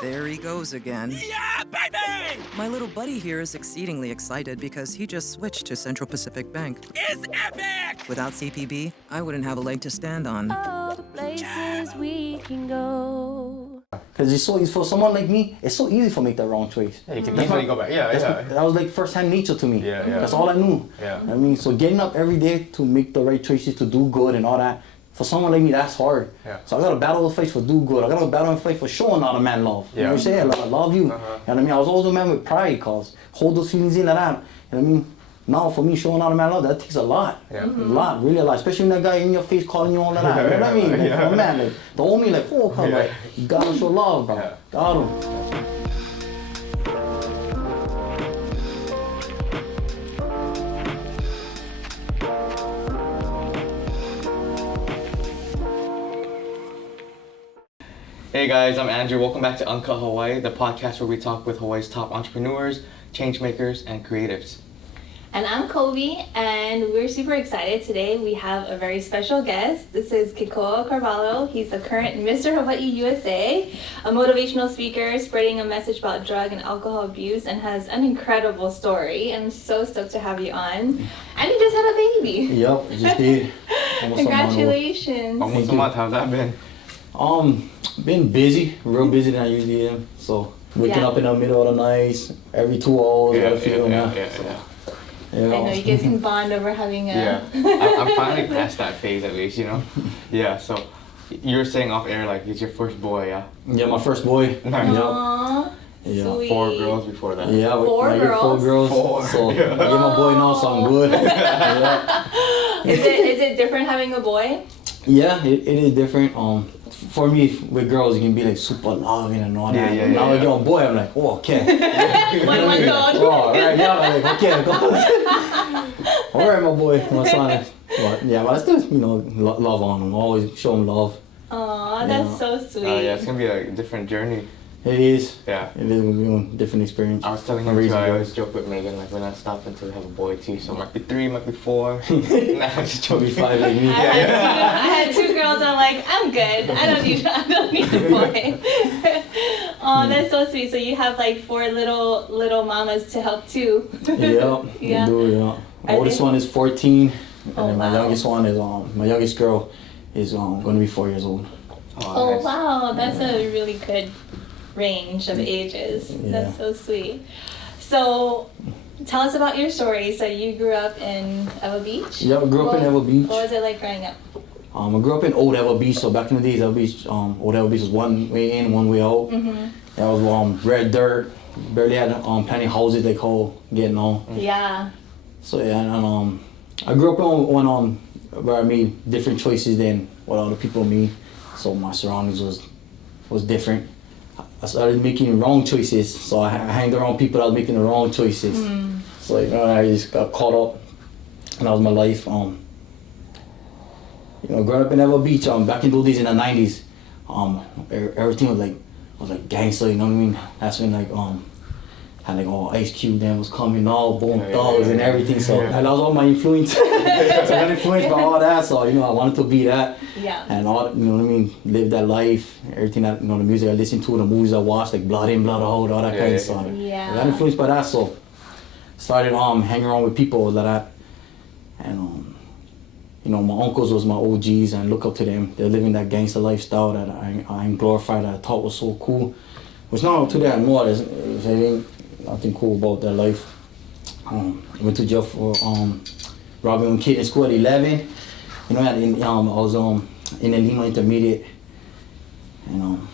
There he goes again. Yeah, baby! My little buddy here is exceedingly excited because he just switched to Central Pacific Bank. It's epic! Without CPB, I wouldn't have a leg to stand on. All the places we can go. Because it's so easy for someone like me, it's so easy for me to make the wrong choice. Yeah, you can definitely go back. Yeah. That was like first-hand nature to me. Yeah. That's all I knew. Yeah. I mean, so getting up every day to make the right choices, to do good and all that, for someone like me, that's hard. Yeah. So I got to battle the fight for do good. I got to battle the fight for showing all the man love. You know what I'm saying? I love you. You know what I mean? I was always a man with pride, cause hold those feelings in like that. You know what I mean? Now for me, showing all the man love, that takes a lot. Yeah. A lot, really a lot. Especially when that guy in your face calling you all that. You know what I mean? Like, for a man, like, the old me, like, oh, come like, you gotta show love, bro. Yeah. Got him. Hey guys, I'm Andrew. Welcome back to Uncut Hawaii, the podcast where we talk with Hawaii's top entrepreneurs, change makers, and creatives. And I'm Kolby, and we're super excited. Today we have a very special guest. This is Kekoa Carvalho. He's the current Mr. Hawaii USA, a motivational speaker spreading a message about drug and alcohol abuse, and has an incredible story. I'm so stoked to have you on. And you just had a baby. Yep, I just did. Congratulations. Almost a month. How's that been? Been busy, real busy than I usually am. So waking up in the middle of the night, every 2 hours, I feel I know you guys can bond over having a... Yeah, I'm finally past that phase at least, you know? Yeah, so you were saying off air like he's your first boy, yeah? Yeah, my first boy. Aww, yeah. sweet. 4 girls before that. Yeah, Four girls? 4 girls. 4. So I get my boy now, so I'm good. Is it different having a boy? Yeah, it is different. For me, with girls, you can be like super loving and all that. Now with your boy, I'm like, oh, okay. One month old. Oh, right now, I'm like, okay, go. All right, my boy, my son. But I still, love on him. Always show him love. Aw, that's so sweet. Yeah, it's gonna be a different journey. It is. Yeah. It is gonna be a different experience. I was telling him too, I always joke with Megan, like we're not stopping until we have a boy too, so it might be 3, might be 4. Nah, I'm just joking. 5 like me. I had 2 girls. I'm like, I'm good. I don't need a boy. Oh, that's so sweet. So you have like 4 little mamas to help too. Yeah. Yeah. Do, yeah. My oldest one is 14, and then my wow. youngest one is my youngest girl is gonna be 4 years old. Oh, Nice. wow, that's a really good range of ages. Yeah. That's so sweet. So, tell us about your story. So you grew up in Ewa Beach? Yeah, I grew up in Ewa Beach. What was it like growing up? I grew up in Old Ewa Beach, so back in the days, Old Ewa Beach was one way in, one way out. Mm-hmm. That was red dirt, barely had plenty of houses they call getting on. Yeah. So yeah, and I grew up on where I made different choices than what other people made. So my surroundings was different. I started making wrong choices, so I hanged around people that were making the wrong choices. So I just got caught up, and that was my life. Growing up in Ewa Beach, back in those days in the 90s, everything was like gangster, you know what I mean? That's when had like all Ice Cube then was coming, all Bone Thugs and everything. So that was all my influence. So I got influenced by all that. So I wanted to be that. Yeah. And all, you know what I mean, live that life. Everything that the music I listened to, the movies I watched, like Blood In, Blood Out, all that kind of stuff. Yeah. I got influenced by that. So started hanging around with people like that. And my uncles was my OGs, and look up to them. They're living that gangster lifestyle that I glorified, that I thought was so cool. Which now to that more, there's nothing cool about their life. I went to jail for robbing a kid in school at 11. I was in the Lima Intermediate, and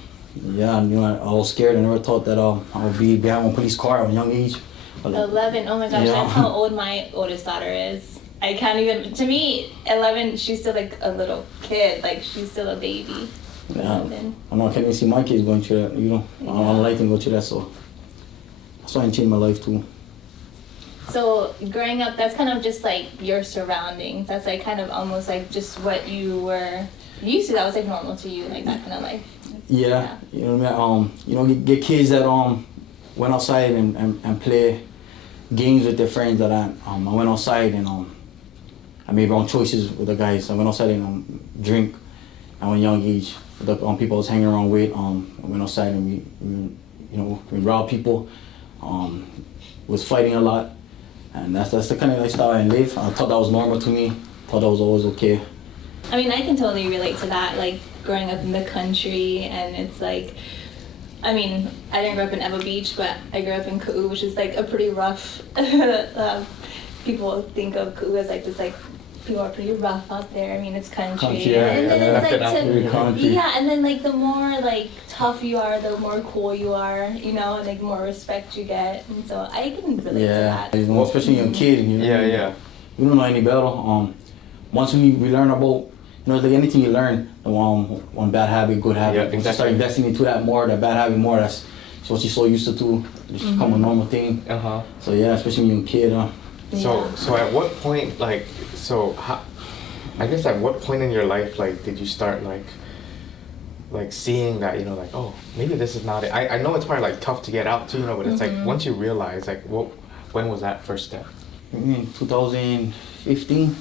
I was scared. I never thought that I would be behind a police car at a young age. But, 11. Oh my gosh, that's how old my oldest daughter is. I can't even. To me, 11. She's still like a little kid. Like she's still a baby. Yeah. I can't even see my kids going through that. I don't like them go through that. So that's why I changed my life too. So growing up, that's kind of just like your surroundings. That's like kind of almost like just what you were used to. That was like normal to you, like that kind of life. Yeah. You know what I mean? Get kids that went outside and play games with their friends. That I went outside and I made wrong choices with the guys. I went outside and drink at a young age. the people I was hanging around with. I went outside and we robbed people. Was fighting a lot, and that's the kind of lifestyle I live. I thought that was normal to me. Thought that was always okay. I mean, I can totally relate to that, like growing up in the country, and it's like, I mean, I didn't grow up in Ewa Beach, but I grew up in Ka'u, which is like a pretty rough, people think of Ka'u as like this, like, people are pretty rough out there. I mean, it's country. And then it's like, and then like the more like tough you are, the more cool you are, you know, and like more respect you get. And so I can relate to that. Yeah, especially when you're a kid, you know, you don't know any better. Once we learn about, you know, like anything you learn, one bad habit, good habit, once you start investing into that more, that bad habit more, that's what you're so used to, it's become a normal thing. So yeah, especially when you're a kid. So at what point, like, I guess at what point in your life, like, did you start like seeing that, you know, like, oh, maybe this is not it. I know it's probably like tough to get out too, you know, but it's like once you realize, like, when was that first step? In 2015.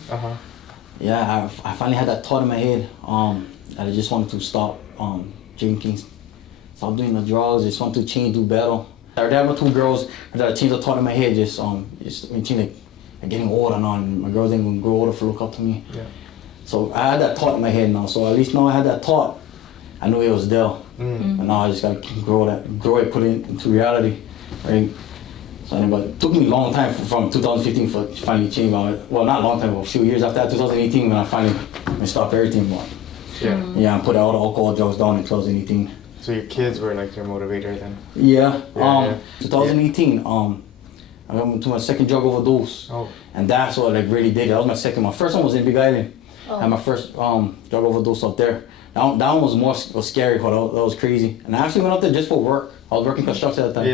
Yeah, I finally had that thought in my head that I just wanted to stop drinking, stop doing the drugs, just want to change, do better. I had my 2 girls that I changed the thought in my head, just like getting older now, and my girls ain't gonna grow older to look up to me. So I had that thought in my head now, so at least now I had that thought, I knew it was there. And now I just gotta grow it, put it into reality, right? So, but it took me a long time from 2015 for finally change. Well, not a long time, but a few years after that, 2018, when I finally stopped everything. But I put all the alcohol, drugs down in 2018. So your kids were like your motivator then? 2018, I went to my second drug overdose. And that's what like really did it. That was my second. My first one was in Big Island. I had my first drug overdose up there. That one was scary, but that was crazy. And I actually went up there just for work. I was working construction at the time.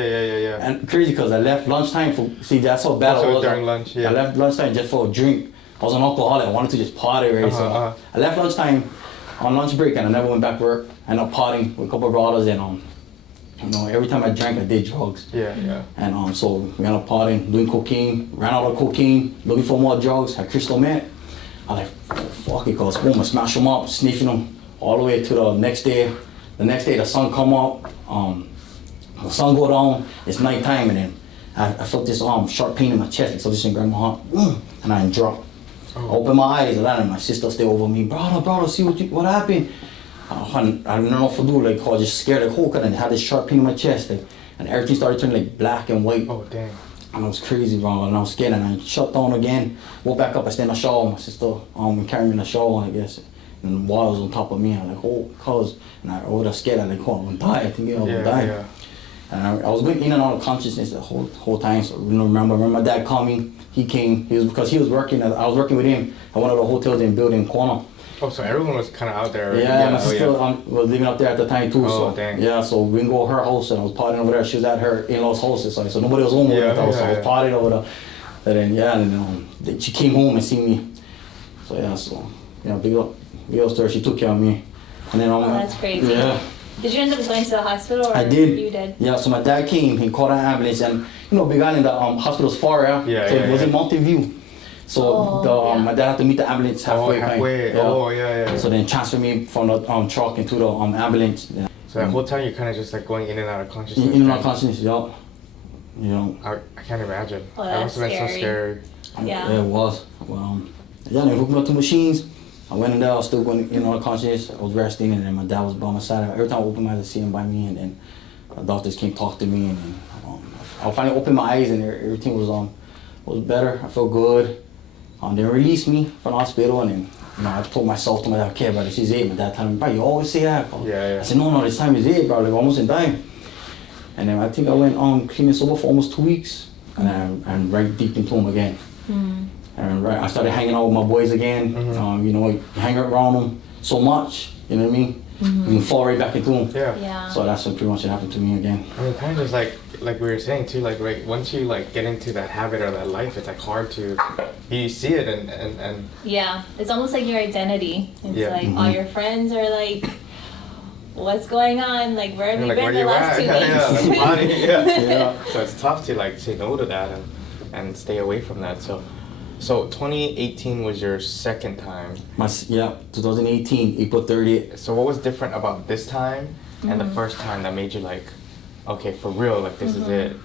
And crazy because I left lunchtime that's how bad I was. During lunch, I left lunchtime just for a drink. I was an alcoholic. I wanted to just party, right? So I left lunchtime on lunch break and I never went back to work. I ended up partying with a couple of brothers and you know, every time I drank, I did drugs. And so we ended up partying, doing cocaine, ran out of cocaine, looking for more drugs, had crystal meth. I was like, fuck it, cause boom, I smash them up, sniffing them all the way to the next day. The next day, the sun come up, the sun go down, it's nighttime, and then I felt this sharp pain in my chest, like so this thing grabbed my heart, and I dropped. I opened my eyes, and my sister stayed over me, brother, see what happened? I didn't know what to do, like, I was just scared, like, oh, and I had this sharp pain in my chest, like, and everything started turning like black and white. Oh, dang. And I was crazy, bro, and I was scared, and I shut down again, woke back up, I stayed in the shower, my sister carried me in the shower, I guess, and the water was on top of me, and I'm like, oh, cuz, and I was scared, I'm like, oh, I'm gonna die, I think I'm gonna die. And I was going in and out of consciousness the whole time, so I remember my dad called me, he came, because he was working, I was working with him at one of the hotels in building corner. Oh, so everyone was kind of out there, right? Yeah, my sister was living up there at the time too. Oh, dang. Yeah, so we didn't go to her house, and I was partying over there. She was at her in-laws' house, so nobody was home with her, so I was partying over there. And then, she came home and seen me. So big up to her. She took care of me. And then that's crazy. Yeah. Did you end up going to the hospital, or I did. You did? Yeah, so my dad came, he called an ambulance, and you know, Big Island, the hospital's far, so it was in Mountain View. So my dad had to meet the ambulance halfway. So then transfer me from the truck into the ambulance. Yeah. So that whole time you're kind of just like going in and out of consciousness. In and out of consciousness, yeah. You know. I can't imagine. Oh, that must have been so scary. Yeah. It was. Well, they hooked me up to machines. I went in there, I was still going in and out of consciousness. I was resting, and then my dad was by my side. Every time I opened my eyes, I see him by me, and then the doctors came talk to me, and then I finally opened my eyes, and everything was better. I felt good. They released me from the hospital, and then I told myself, okay, bro, this is it. My dad told me, bro, you always say that. I said, no, this time is it, bro. Like, almost in time. And then I think I went clean and sober for almost 2 weeks, and I'm right deep into them again. And I started hanging out with my boys again. Hang around them so much, you know what I mean? You can fall right back into them. So that's what pretty much happened to me again. I mean, kind of just like we were saying too, like right, once you like get into that habit or that life, it's like hard to, you see it and yeah, it's almost like your identity. It's like all your friends are like, what's going on? Like, where have you been the last 2 weeks? So it's tough to like say no to that and stay away from that. So So 2018 was your second time. 2018, April 30th. So what was different about this time and the first time that made you like, okay, for real, like this is it?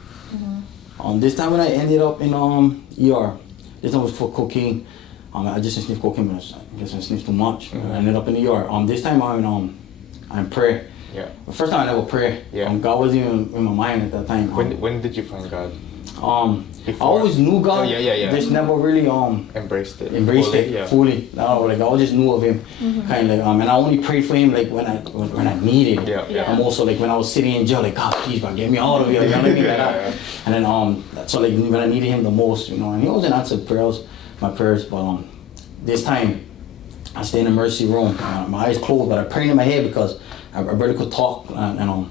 This time when I ended up in ER, this time was for cocaine. I just didn't sniff cocaine, but I guess I sniffed too much. I ended up in ER. This time I'm in prayer. Yeah. The first time I never prayed. Yeah. God wasn't even in my mind at that time. When did you find God? I always knew God. Yeah. Just never really Embraced it. fully. No, like I always just knew of him, kind of and I only prayed for him like when I needed it. Yeah. I'm also like when I was sitting in jail, like God, please, God, get me out of here. You know what I mean? Like that. And then so like when I needed him the most, and he always answered my prayers. But this time, I stayed in the emergency room. My eyes closed, but I prayed in my head because I barely could talk, and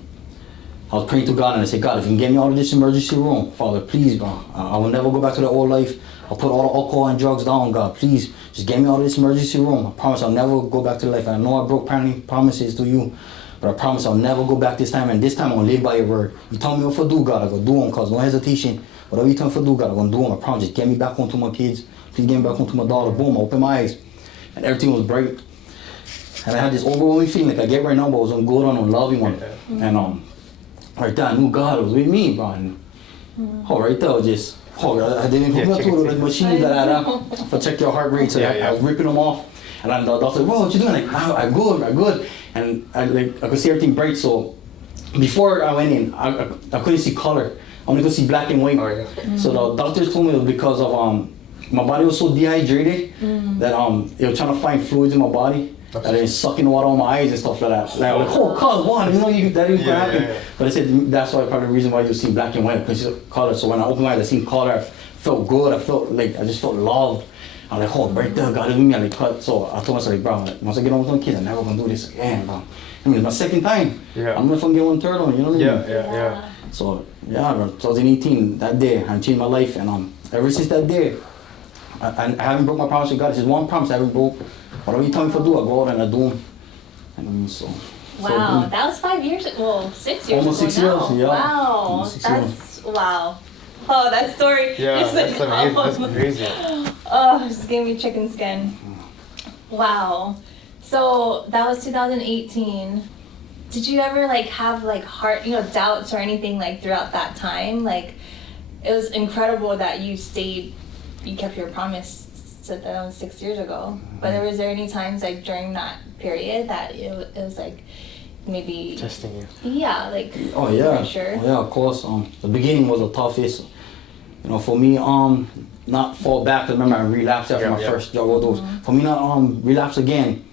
I was praying to God and I said, God, if you can get me out of this emergency room, Father, please, God, I will never go back to the old life. I'll put all the alcohol and drugs down, God, please, just get me out of this emergency room. I promise I'll never go back to life. I know I broke promises to you, but I promise I'll never go back this time, and this time I'll live by your word. You tell me what to do, God, I'm going to do them, cause no hesitation. Whatever you tell me to do, God, I'm going to do them. I promise, just get me back home to my kids. Please get me back home to my daughter. Boom, I opened my eyes, and everything was bright. And I had this overwhelming feeling like I get right now, but I was on good on a loving one. And right there, I knew God was with me, bro. And right there, I didn't hook up to the machines that I had for check your heart rate. So I was ripping them off. And the doctor said, "Bro, what you doing?" Like, I'm good. And I could see everything bright. So before I went in, I couldn't see color. I only could see black and white. So the doctors told me it was because of my body was so dehydrated that they were trying to find fluids in my body. And then sucking water on my eyes and stuff like that. Like, cause one, that didn't happen. But I said that's why probably the reason why you see black and white, because it's color. So when I opened my eyes, I seen color. I felt good. I just felt loved. I'm like, right there, God is with me. I cut. So I told myself, like, bro, once I get on with my kids, I'm never gonna do this again, bro. I mean, it's my second time. I'm not gonna get one third one. You know what I mean? Yeah. So bro, 2018, that day, I changed my life, and ever since that day, I haven't broke my promise with God. It's just one promise I haven't broke. Whatever you tell me to do, I go out and I do them. And so. Wow, that was 5 years. Well, 6 years Almost ago 6 now. years, yeah. Wow, Almost 6 years. wow. Oh, that story. Yeah, that's amazing. That's crazy. Oh, it just gave me chicken skin. Wow. So that was 2018. Did you ever have heart, doubts or anything throughout that time? It was incredible that you kept your promise. So that was 6 years ago. But was there any times during that period that it was maybe testing you? Yeah, oh yeah, sure. Oh yeah, of course. The beginning was the toughest. For me, not fall back. Remember, I relapsed after my first drug overdose. For me, not relapse again.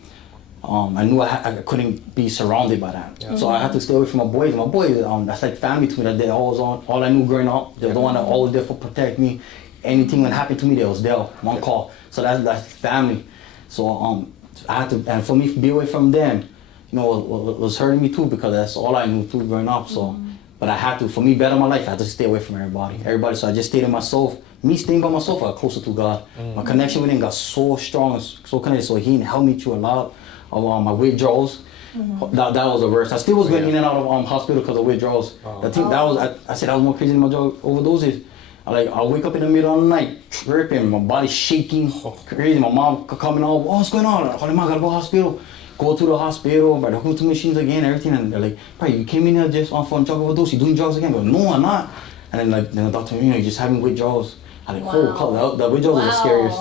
I knew I couldn't be surrounded by that. So I had to stay away from my boys. My boys, that's like family to me. That they always all I knew growing up. They're the one that always there for protect me. Anything that happened to me, they was there, one call. So that's family. So I had to, and for me to be away from them, was hurting me too, because that's all I knew too growing up. So, but I had to, for me, better my life, I had to stay away from everybody. So I just stayed in myself. Me staying by myself, I got closer to God. My connection with Him got so strong, so connected. So He helped me through a lot of my withdrawals. That was the worst. I still was going in and out of hospital because of withdrawals. I said that was more crazy than my drug overdoses. I'll wake up in the middle of the night, tripping, my body shaking, crazy. My mom coming out, what's going on? I gotta go to the hospital. Go to the hospital, but I hooked to machines again, everything. And they're like, bro, you came in here just for a drug overdose, you doing drugs again? I go, no, I'm not. And then the doctor, you're just having withdrawals. I'm like, the withdrawals are the scariest.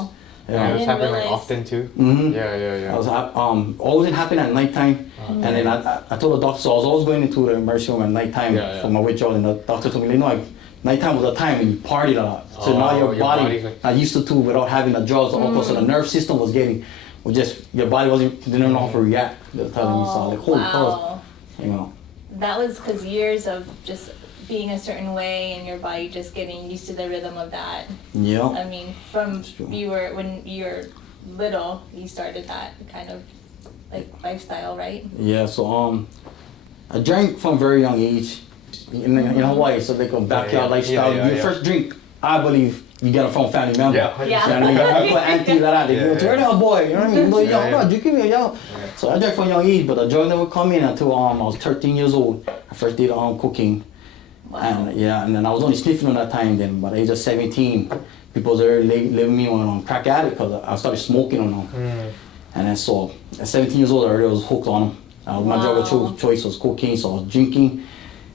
Yeah, it was happening often too. Yeah. Always it happened at nighttime, and then I told the doctor, so I was always going into the emergency room at nighttime for my withdrawal, and the doctor told me, nighttime was the time when you partied a lot. So now your body not used to without having the drugs or alcohol, so the nerve system was getting, your body didn't know how to react. They were telling me, so holy cow, That was because years of just being a certain way and your body just getting used to the rhythm of that. Yeah. I mean, when you were little, you started that kind of lifestyle, right? Yeah. So I drank from a very young age. In Hawaii, so like a backyard lifestyle. Your first drink, I believe, you get it from a family member. Yeah. You know what I mean? Uncle, auntie, like that. They go, turn out, boy. You know what I mean? Yo, drinking me, yo. So I drank from a young age, but the drug never come in until I was 13 years old. I first did cocaine. Wow. And then I was only sniffing at that time then, but at the age of 17, people was already living me on crack addict because I started smoking on them. And then so at 17 years old, I already was hooked on them. My drug of choice was cocaine, so I was drinking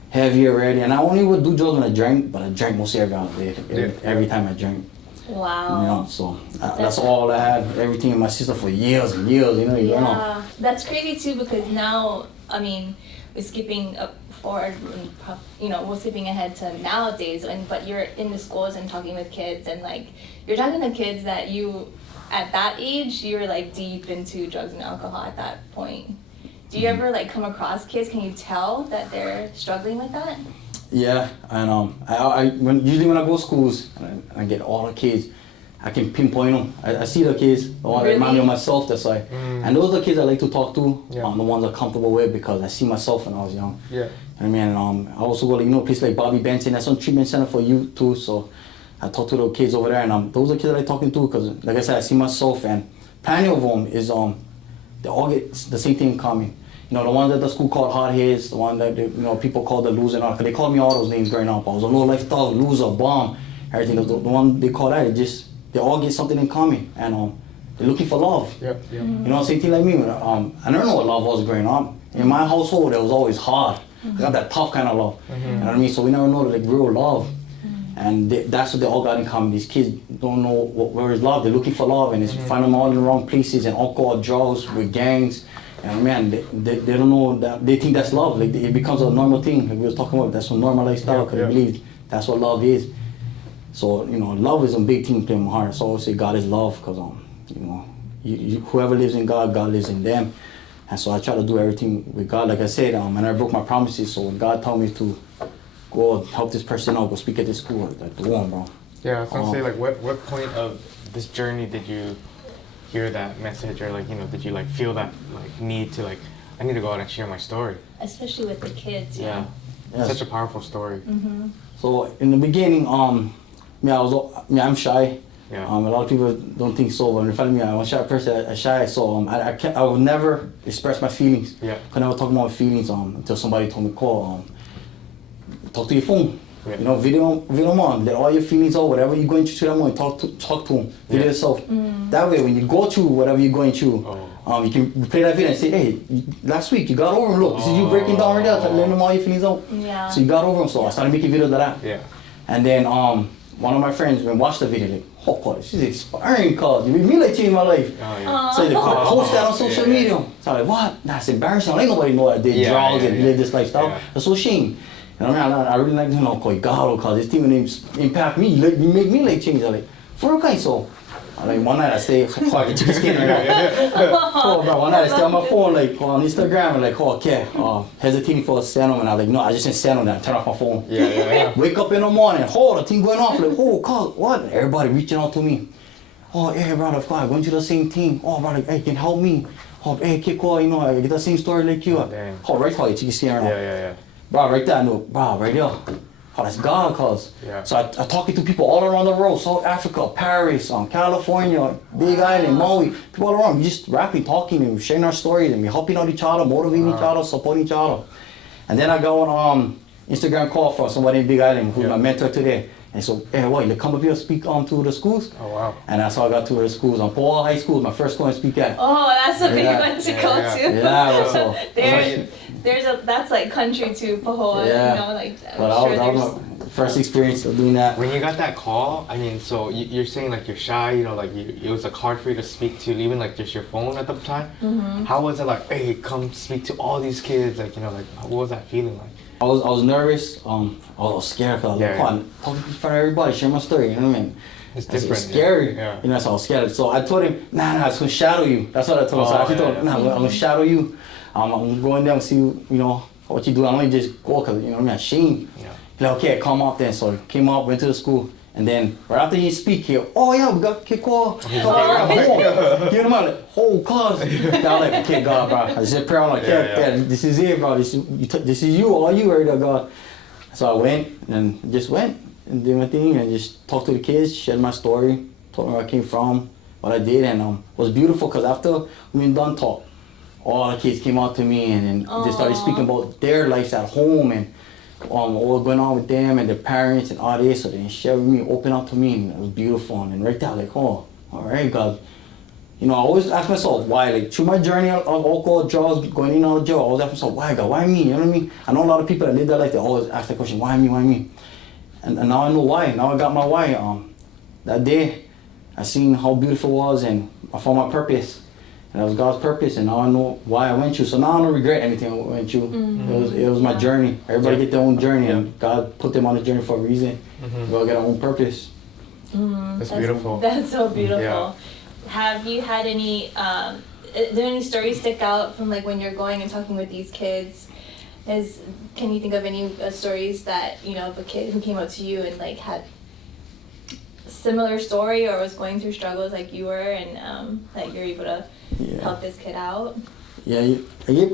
heavy already. And I only would do drugs when I drank, but I drank mostly every time I drank. Wow. You know, so that's all I had, everything in my system for years and years, you know. Yeah, that's crazy too, because now, I mean, we're skipping up forward, you know, we're skipping ahead to nowadays, but you're in the schools and talking with kids, and like, you're talking to kids that you, at that age, you were like deep into drugs and alcohol at that point. Do you ever like come across kids, can you tell that they're struggling with that? Yeah, and usually when I go to schools and I get all the kids, I can pinpoint them. I see the kids, the ones that remind me of myself. That's like, and those are the kids I like to talk to. The ones I'm comfortable with because I see myself when I was young. Yeah. I mean, I also go to a place like Bobby Benson. That's some treatment center for youth too. So I talk to the kids over there, and those are the kids I like talking to because, like I said, I see myself. And plenty of them is they all get the same thing in common. You know, the ones that the school called hotheads, the one that people called the loser, because they called me all those names growing up. I was a low-life thug, loser, bum, everything. The one they call that, they all get something in common, and they're looking for love. You know, same thing like me. I never know what love was growing up. In my household, it was always hard. I got that tough kind of love. You know what I mean? So we never know like real love. And that's what they all got in common. These kids don't know where is love. They're looking for love, and they find them all in the wrong places, and alcohol, drugs, with gangs. And man, they don't know that, they think that's love. Like it becomes a normal thing. Like we were talking about, that's a normal lifestyle because they believe that's what love is. So, you know, love is a big thing in my heart. So I always say God is love because, you know, whoever lives in God, God lives in them. And so I try to do everything with God. Like I said, and I broke my promises. So when God told me to go help this person out, go speak at this school, like the one, bro. Yeah, I was gonna say, like, what point of this journey did you hear that message, or like, you know, did you like feel that like need to like, I need to go out and share my story? Especially with the kids. Yeah. Yes. Such a powerful story. So in the beginning, I'm shy. Yeah. A lot of people don't think so, but in front of me, I'm a shy person. I'm shy, so I would never express my feelings. Yeah. I never talk about my feelings until somebody told me, call, talk to your phone. You know, video them on. Let all your feelings out. Whatever you're going through that moment, talk to them. Video yourself. That way, when you go through whatever you're going through, you can play that video and say, hey, last week you got over them. Look, this is you breaking down right there. Letting them all your feelings out. Yeah. So you got over them. So I started making videos of that. Yeah. And then one of my friends watched the video, like, oh, God, this is inspiring, cause you made me like change my life. Oh, yeah. So they post that on social media. So I'm like, what? That's embarrassing. Ain't nobody know I did drugs and live this lifestyle. Yeah. That's so shame. You know what I mean? I really like to know God, cause this team names impact me. You make me like change. I'm like, for okay, so. Like one night I stay, I get chicken skin right now. Bro, one night I stay on my phone, like on Instagram, and like, okay, hesitating for a send and I was like, no, I just didn't send them, turn off my phone. Wake up in the morning, the thing going off, like, God, what? Everybody reaching out to me. Oh, hey, brother, I'm going through the same thing. Oh, brother, hey, can you help me? Oh, hey, Kekoa, you know, I get the same story like you. Right for you, chicken skin right now. Yeah. Bro, right there, I know, bro, right there. Oh, that's God, cause. Yeah. So I talking to people all around the world, South Africa, Paris, California, Big Island, Maui, people all around. We just rapping, talking, and sharing our stories, and we helping out each other, motivating each other, supporting each other. And then I got on Instagram call for somebody in Big Island who's my mentor today. And so, hey, what, you come up here and speak to the schools? Oh, wow. And that's how I got to the schools. Paul High School, my first school to speak at. Oh, that's a big one to go to. Yeah, so. That's like country to Pahoa, you know, like, that was my first experience of doing that. When you got that call, I mean, so you're saying like you're shy, you know, like it was like hard for you to speak to even like just your phone at the time. How was it like, hey, come speak to all these kids, like, you know, like what was that feeling like? I was nervous. I was scared because I was like, talking in front of everybody, share my story. You know what I mean? It's different. It's scary. Yeah. You know, so I was scared. So I told him, nah, it's gonna shadow you. That's what I told him. So I actually told him, I'm gonna shadow you. I'm gonna go in there and see, you know, what you do. I'm gonna just go because, you know what I mean, I'm ashamed. Yeah. He's like, okay, come up then. So he came up, went to the school. And then right after he speak here, oh yeah, we got Kekoa. Give him out like, oh cuz. I'm like, okay, God, bro. I just said prayer, I'm like, yeah, this is it, bro. This is you, all you right there, God. So I went and just went and did my thing and just talked to the kids, shared my story, told them where I came from, what I did, and it was beautiful because after we been done talk, all the kids came out to me and then they started speaking about their lives at home and what was going on with them and their parents and all this. So they shared with me, opened up to me, and it was beautiful. And right there, like, oh, all right, God. You know, I always ask myself why. Like through my journey of alcohol, drugs, going in and out of jail, I always ask myself, why God? Why me? You know what I mean? I know a lot of people that live their life, they always ask that question, why me? Why me? And now I know why. Now I got my why. That day, I seen how beautiful it was, and I found my purpose. And that was God's purpose, and now I know why I went through. So now I don't regret anything I went through. It was my journey. Everybody get their own journey, and God put them on a journey for a reason. We all get our own purpose. That's beautiful. That's so beautiful. Yeah. Have you had any, do any stories stick out from like when you're going and talking with these kids? Can you think of any stories that, you know, of a kid who came up to you and like had a similar story or was going through struggles like you were, and that you're able to help this kid out? Yeah, I give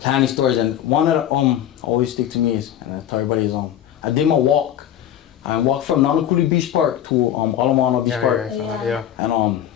plenty stories, and one that always stick to me is, and I tell everybody is I did my walk. I walked from Nanakuli Beach Park to Alamana Beach Park, and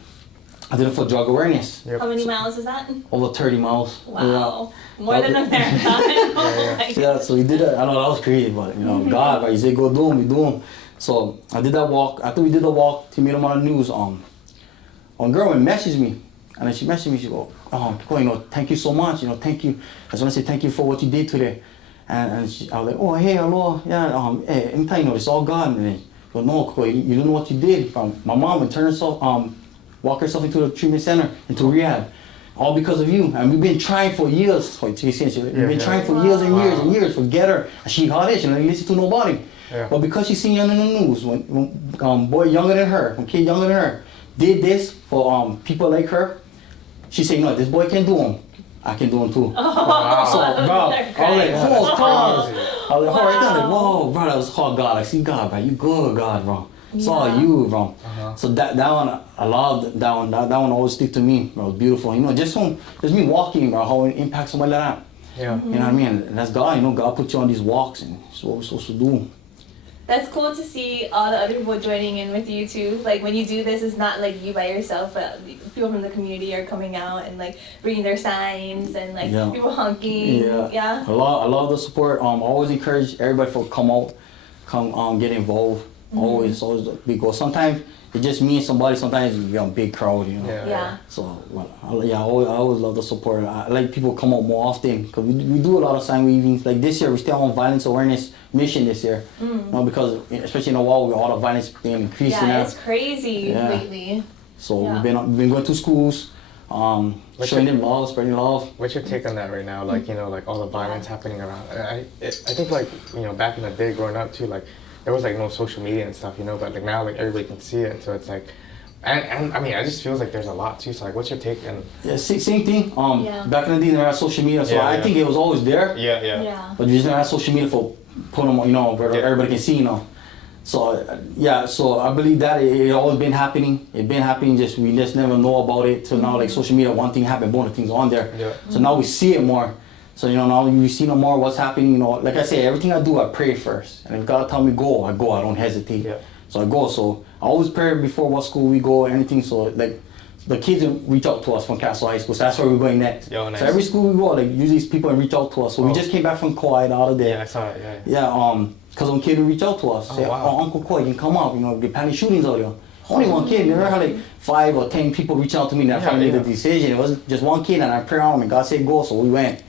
I did it for drug awareness. How many miles is that? Over 30 miles. Wow, more than a marathon. Yeah, so we did it. I know that was crazy, but you know, God, right? He said go do them, we do them. So I did that walk. After we did the walk, she made them on the news. One girl messaged me, and then she messaged me. She go, you know, thank you so much. You know, thank you. I just want to say thank you for what you did today. And I was like, oh hey, aloha, yeah. Hey, anytime, you know, it's all God. And then she go, no, Kekoa, you don't know what you did. My mom would turn herself, walk herself into the treatment center, into rehab. All because of you. And we've been trying for years. We've been trying for years and years and years to get her. And she hot it, she didn't listen to nobody. Yeah. But because she seen you on the news, when boy younger than her, when kid younger than her, did this for people like her, she said, no, this boy can do them. I can do them too. Oh, So, bro, I was like, oh, God. I was like, oh, right there, like, Wow. whoa, bro, that was hard, God. I see God, bro. You good, God, bro. It's all you, bro. So that one, I love that one. That one always stick to me, bro. It was beautiful. You know, just me walking, bro, how it impacts somebody like that. Yeah. You know what I mean? And that's God. You know, God put you on these walks, and it's what we're supposed to do. That's cool to see all the other people joining in with you too. Like when you do this, it's not like you by yourself, but people from the community are coming out and like bringing their signs and like people honking. Yeah. I love the support. Always encourage everybody to come get involved. Always big goal. Sometimes it's just me and somebody. Sometimes you get a big crowd, you know. Yeah. So I always love the support. I like people come out more often because we do a lot of sign weavings. Like this year, we still on violence awareness mission this year. You know, because especially in the world with all the violence being increasing. Yeah, it's crazy lately. So we've been going to schools, showing them love, spreading love. What's your take on that right now? Like, you know, like all the violence happening around. I think like, you know, back in the day growing up too, like there was like no social media and stuff, you know, but like now like everybody can see it. So it's like, and I mean, I just feels like there's a lot too. So like, what's your take? And same thing. Back in the day, there was social media, so I think it was always there. Yeah. But we just didn't have social media for put them, you know, where everybody can see, you know. So so I believe that it always been happening. It's been happening. We just never know about it till now. Like social media, one thing happened, boom, the thing's on there. Yeah. So now we see it more. So you know now you see no more what's happening. You know, like I say, everything I do, I pray first. And if God tell me go, I go. I don't hesitate. Yeah. So I go. So I always pray before what school we go or anything. So like the kids reach out to us from Castle High School. So that's where we're going next. Yo, nice. So every school we go, like usually people reach out to us. So we just came back from Kauai the other day. Yeah, I saw it. Because some kid will reach out to us, say, wow. oh, Uncle Koi, you can come up, you know, get plenty shootings out there. Only one kid, never had like 5 or 10 people reach out to me and I finally made the decision. It wasn't just one kid and I prayed on him and God said go, so we went.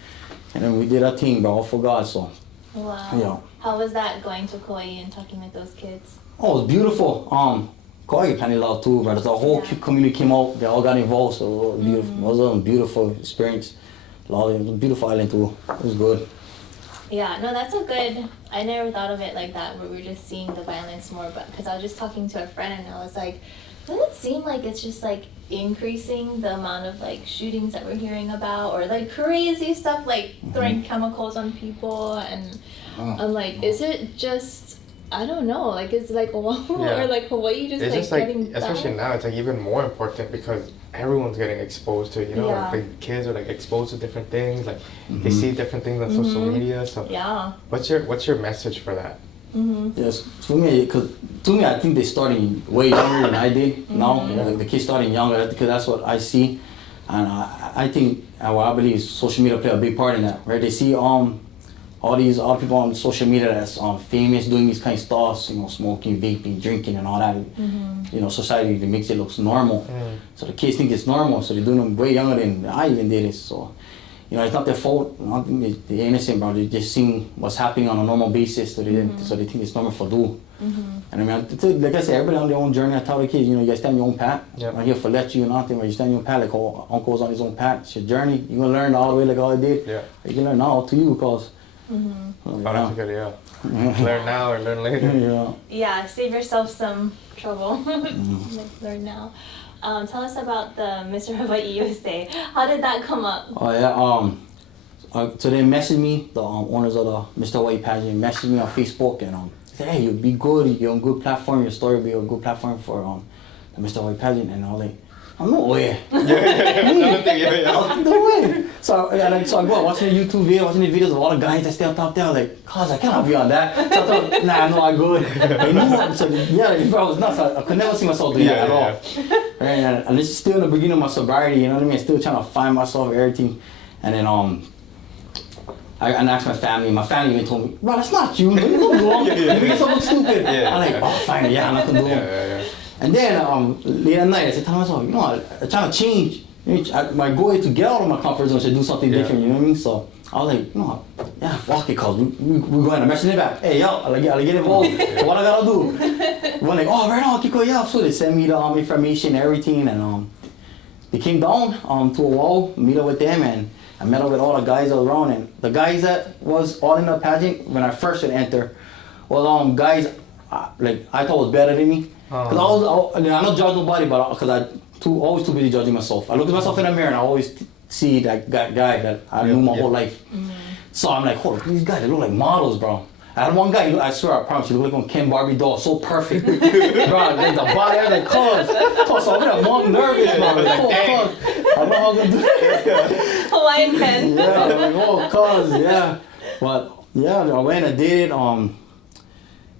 And then we did our thing, bro, all for God, so. Wow. Yeah. How was that going to Kauai and talking with those kids? Oh, it was beautiful. Kauai get plenty love too, bro. The whole community came out, they all got involved, so it was beautiful. It was a beautiful experience. It was a beautiful island too. It was good. Yeah, no, that's a good, I never thought of it like that, where we're just seeing the violence more, but because I was just talking to a friend and I was like, doesn't it seem like it's just like increasing the amount of like shootings that we're hearing about, or like crazy stuff like throwing chemicals on people, and I'm like, is it just, I don't know, like is like Oahu or like Hawaii just it's like just like, getting especially bad? now, it's like even more important because everyone's getting exposed to it, you know, Yeah. like kids are like exposed to different things, like they see different things on social media. So Yeah. what's your message for that? Yes, to me, I think they starting way younger than I did. Now, like the kids starting younger, because that's what I see, and I think, I believe social media play a big part in that. Right? They see all these other people on social media that's famous doing these kind of stuff, smoking, vaping, drinking, and all that. Society that makes it look normal. So the kids think it's normal, so they're doing them way younger than I even did it. So, it's not their fault. I don't think they're innocent, bro. They just seeing what's happening on a normal basis, so they think it's normal for do. And I mean, like I said, everybody on their own journey. I tell the kids, you guys stand your own path. I'm not here for let you or nothing, but you stand your own path. Like Uncle's on his own path. It's your journey. You're gonna learn all the way like all I did. Yeah. You can learn now to you, cause. That's good, yeah. Learn now or learn later. Yeah, save yourself some trouble. Learn now. Tell us about the Mr. Hawaii USA. How did that come up? Oh yeah. So they messaged me, the owners of the Mr. Hawaii pageant, messaged me on Facebook and said, hey, you'll be good. You're on a good platform. Your story will be a good platform for the Mr. Hawaii pageant. And I was like, oh, no way. No way. So I go watching the YouTube video, watching the videos of all the guys that stay up top there. I was like, cause I cannot be on that. So I thought, nah, no, I'm good. So I was nuts. I could never see myself doing that at all. And it's still in the beginning of my sobriety, you know what I mean? Still trying to find myself, everything. And then I asked my family. My family even told me, bro, that's not you. You're wrong. You're making yourself look stupid. I'm like, oh, fine, yeah, I'm not gonna do it. And then late at night, I said to myself, I'm trying to change. My goal is to get out of my comfort zone to do something different, you know what I mean? So I was like, yeah, fuck it, cause we're going to message it back. Hey, yo, I'll get involved. What I gotta do? We're like, oh, right on, Kekoa, yeah. So they sent me the information, everything, and they came down to a wall, meet up with them, and I met up with all the guys around. And the guys that was all in the pageant when I first would enter was guys like I thought was better than me. Cause I don't judge nobody, but cause always too busy judging myself. I look at myself in the mirror and I always see that guy that I knew my whole life. So I'm like, hold on, these guys, they look like models, bro. I had one guy, I swear, I promise, he looked like one Ken Barbie doll, so perfect. Bro, like the body, I was like, cuz, so I'm nervous, bro. Like, cuz, I don't know how I'm gonna do it. Hawaiian Ken. Yeah, I'm like, cuz, yeah. But yeah, I went and did it.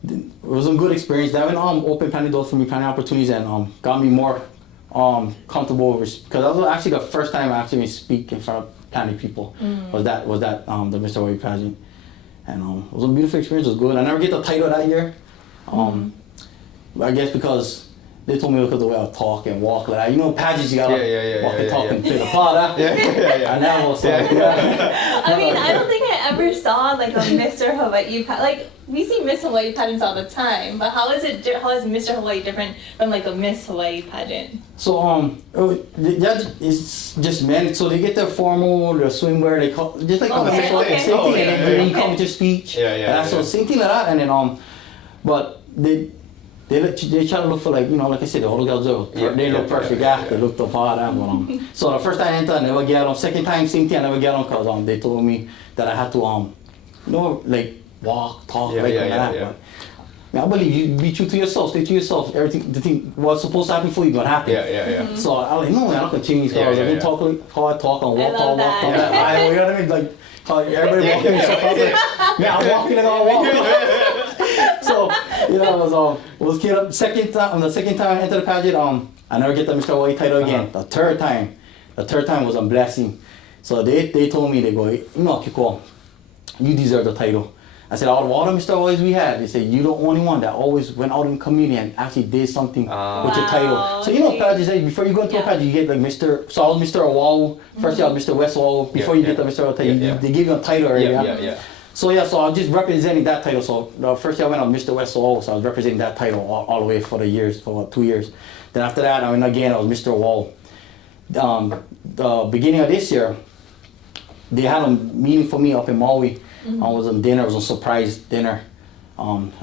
It was a good experience. That went opened plenty doors for me, plenty opportunities, and got me more comfortable because that was actually the first time I actually speak in front of plenty people. Was that the Mr. Hawaii pageant, and it was a beautiful experience. It was good. I never get the title that year. I guess because they told me look at the way I talk and walk like that. Pageants you gotta walk and talk and play the part. I never was like, I mean, I don't think I ever saw like a Mr. Hawaii like we see Miss Hawaii pageants all the time, but how is Mr. Hawaii different from like a Miss Hawaii pageant? So it's just men. So they get their formal, their swimwear. They call just like the Miss Hawaii same thing. And then you come with your speech. So same thing like that. And then but they try to look for like I said, the whole girls they look perfect. They look the part. So the first time I entered, I never get on. Second time, same thing, I never get on because they told me that I had to like walk, talk like that. But I believe you be true to yourself, stay to yourself. Everything, the thing what's supposed to happen for you gonna happen. So I was like, no, I'm not gonna change. So I was like, talk how I talk and walk, how I walk, you know what I mean? Like how everybody walking. So I was like, man, I'm walking and I walk. So it was kid up. Second time I entered the pageant, I never get the Mr. Hawaii title again. The third time was a blessing. So they told me, they go, Kekoa, you deserve the title. I said, out of all the Mr. Hawaiis we had, they said, you're the only one that always went out in the community and actually did something with your title. So pageants, before you go into a pageant, you get like Mr. So I was Mr. Oahu. First year I was Mr. West Oahu. Before you get the Mr. Hawaii title, they give you a title already. So so I was just representing that title. So the first year I went on Mr. West Oahu, so I was representing that title all the way for about 2 years. Then after that, I went again, I was Mr. Oahu. The beginning of this year, they had a meeting for me up in Maui. I was on dinner, it was a surprise dinner.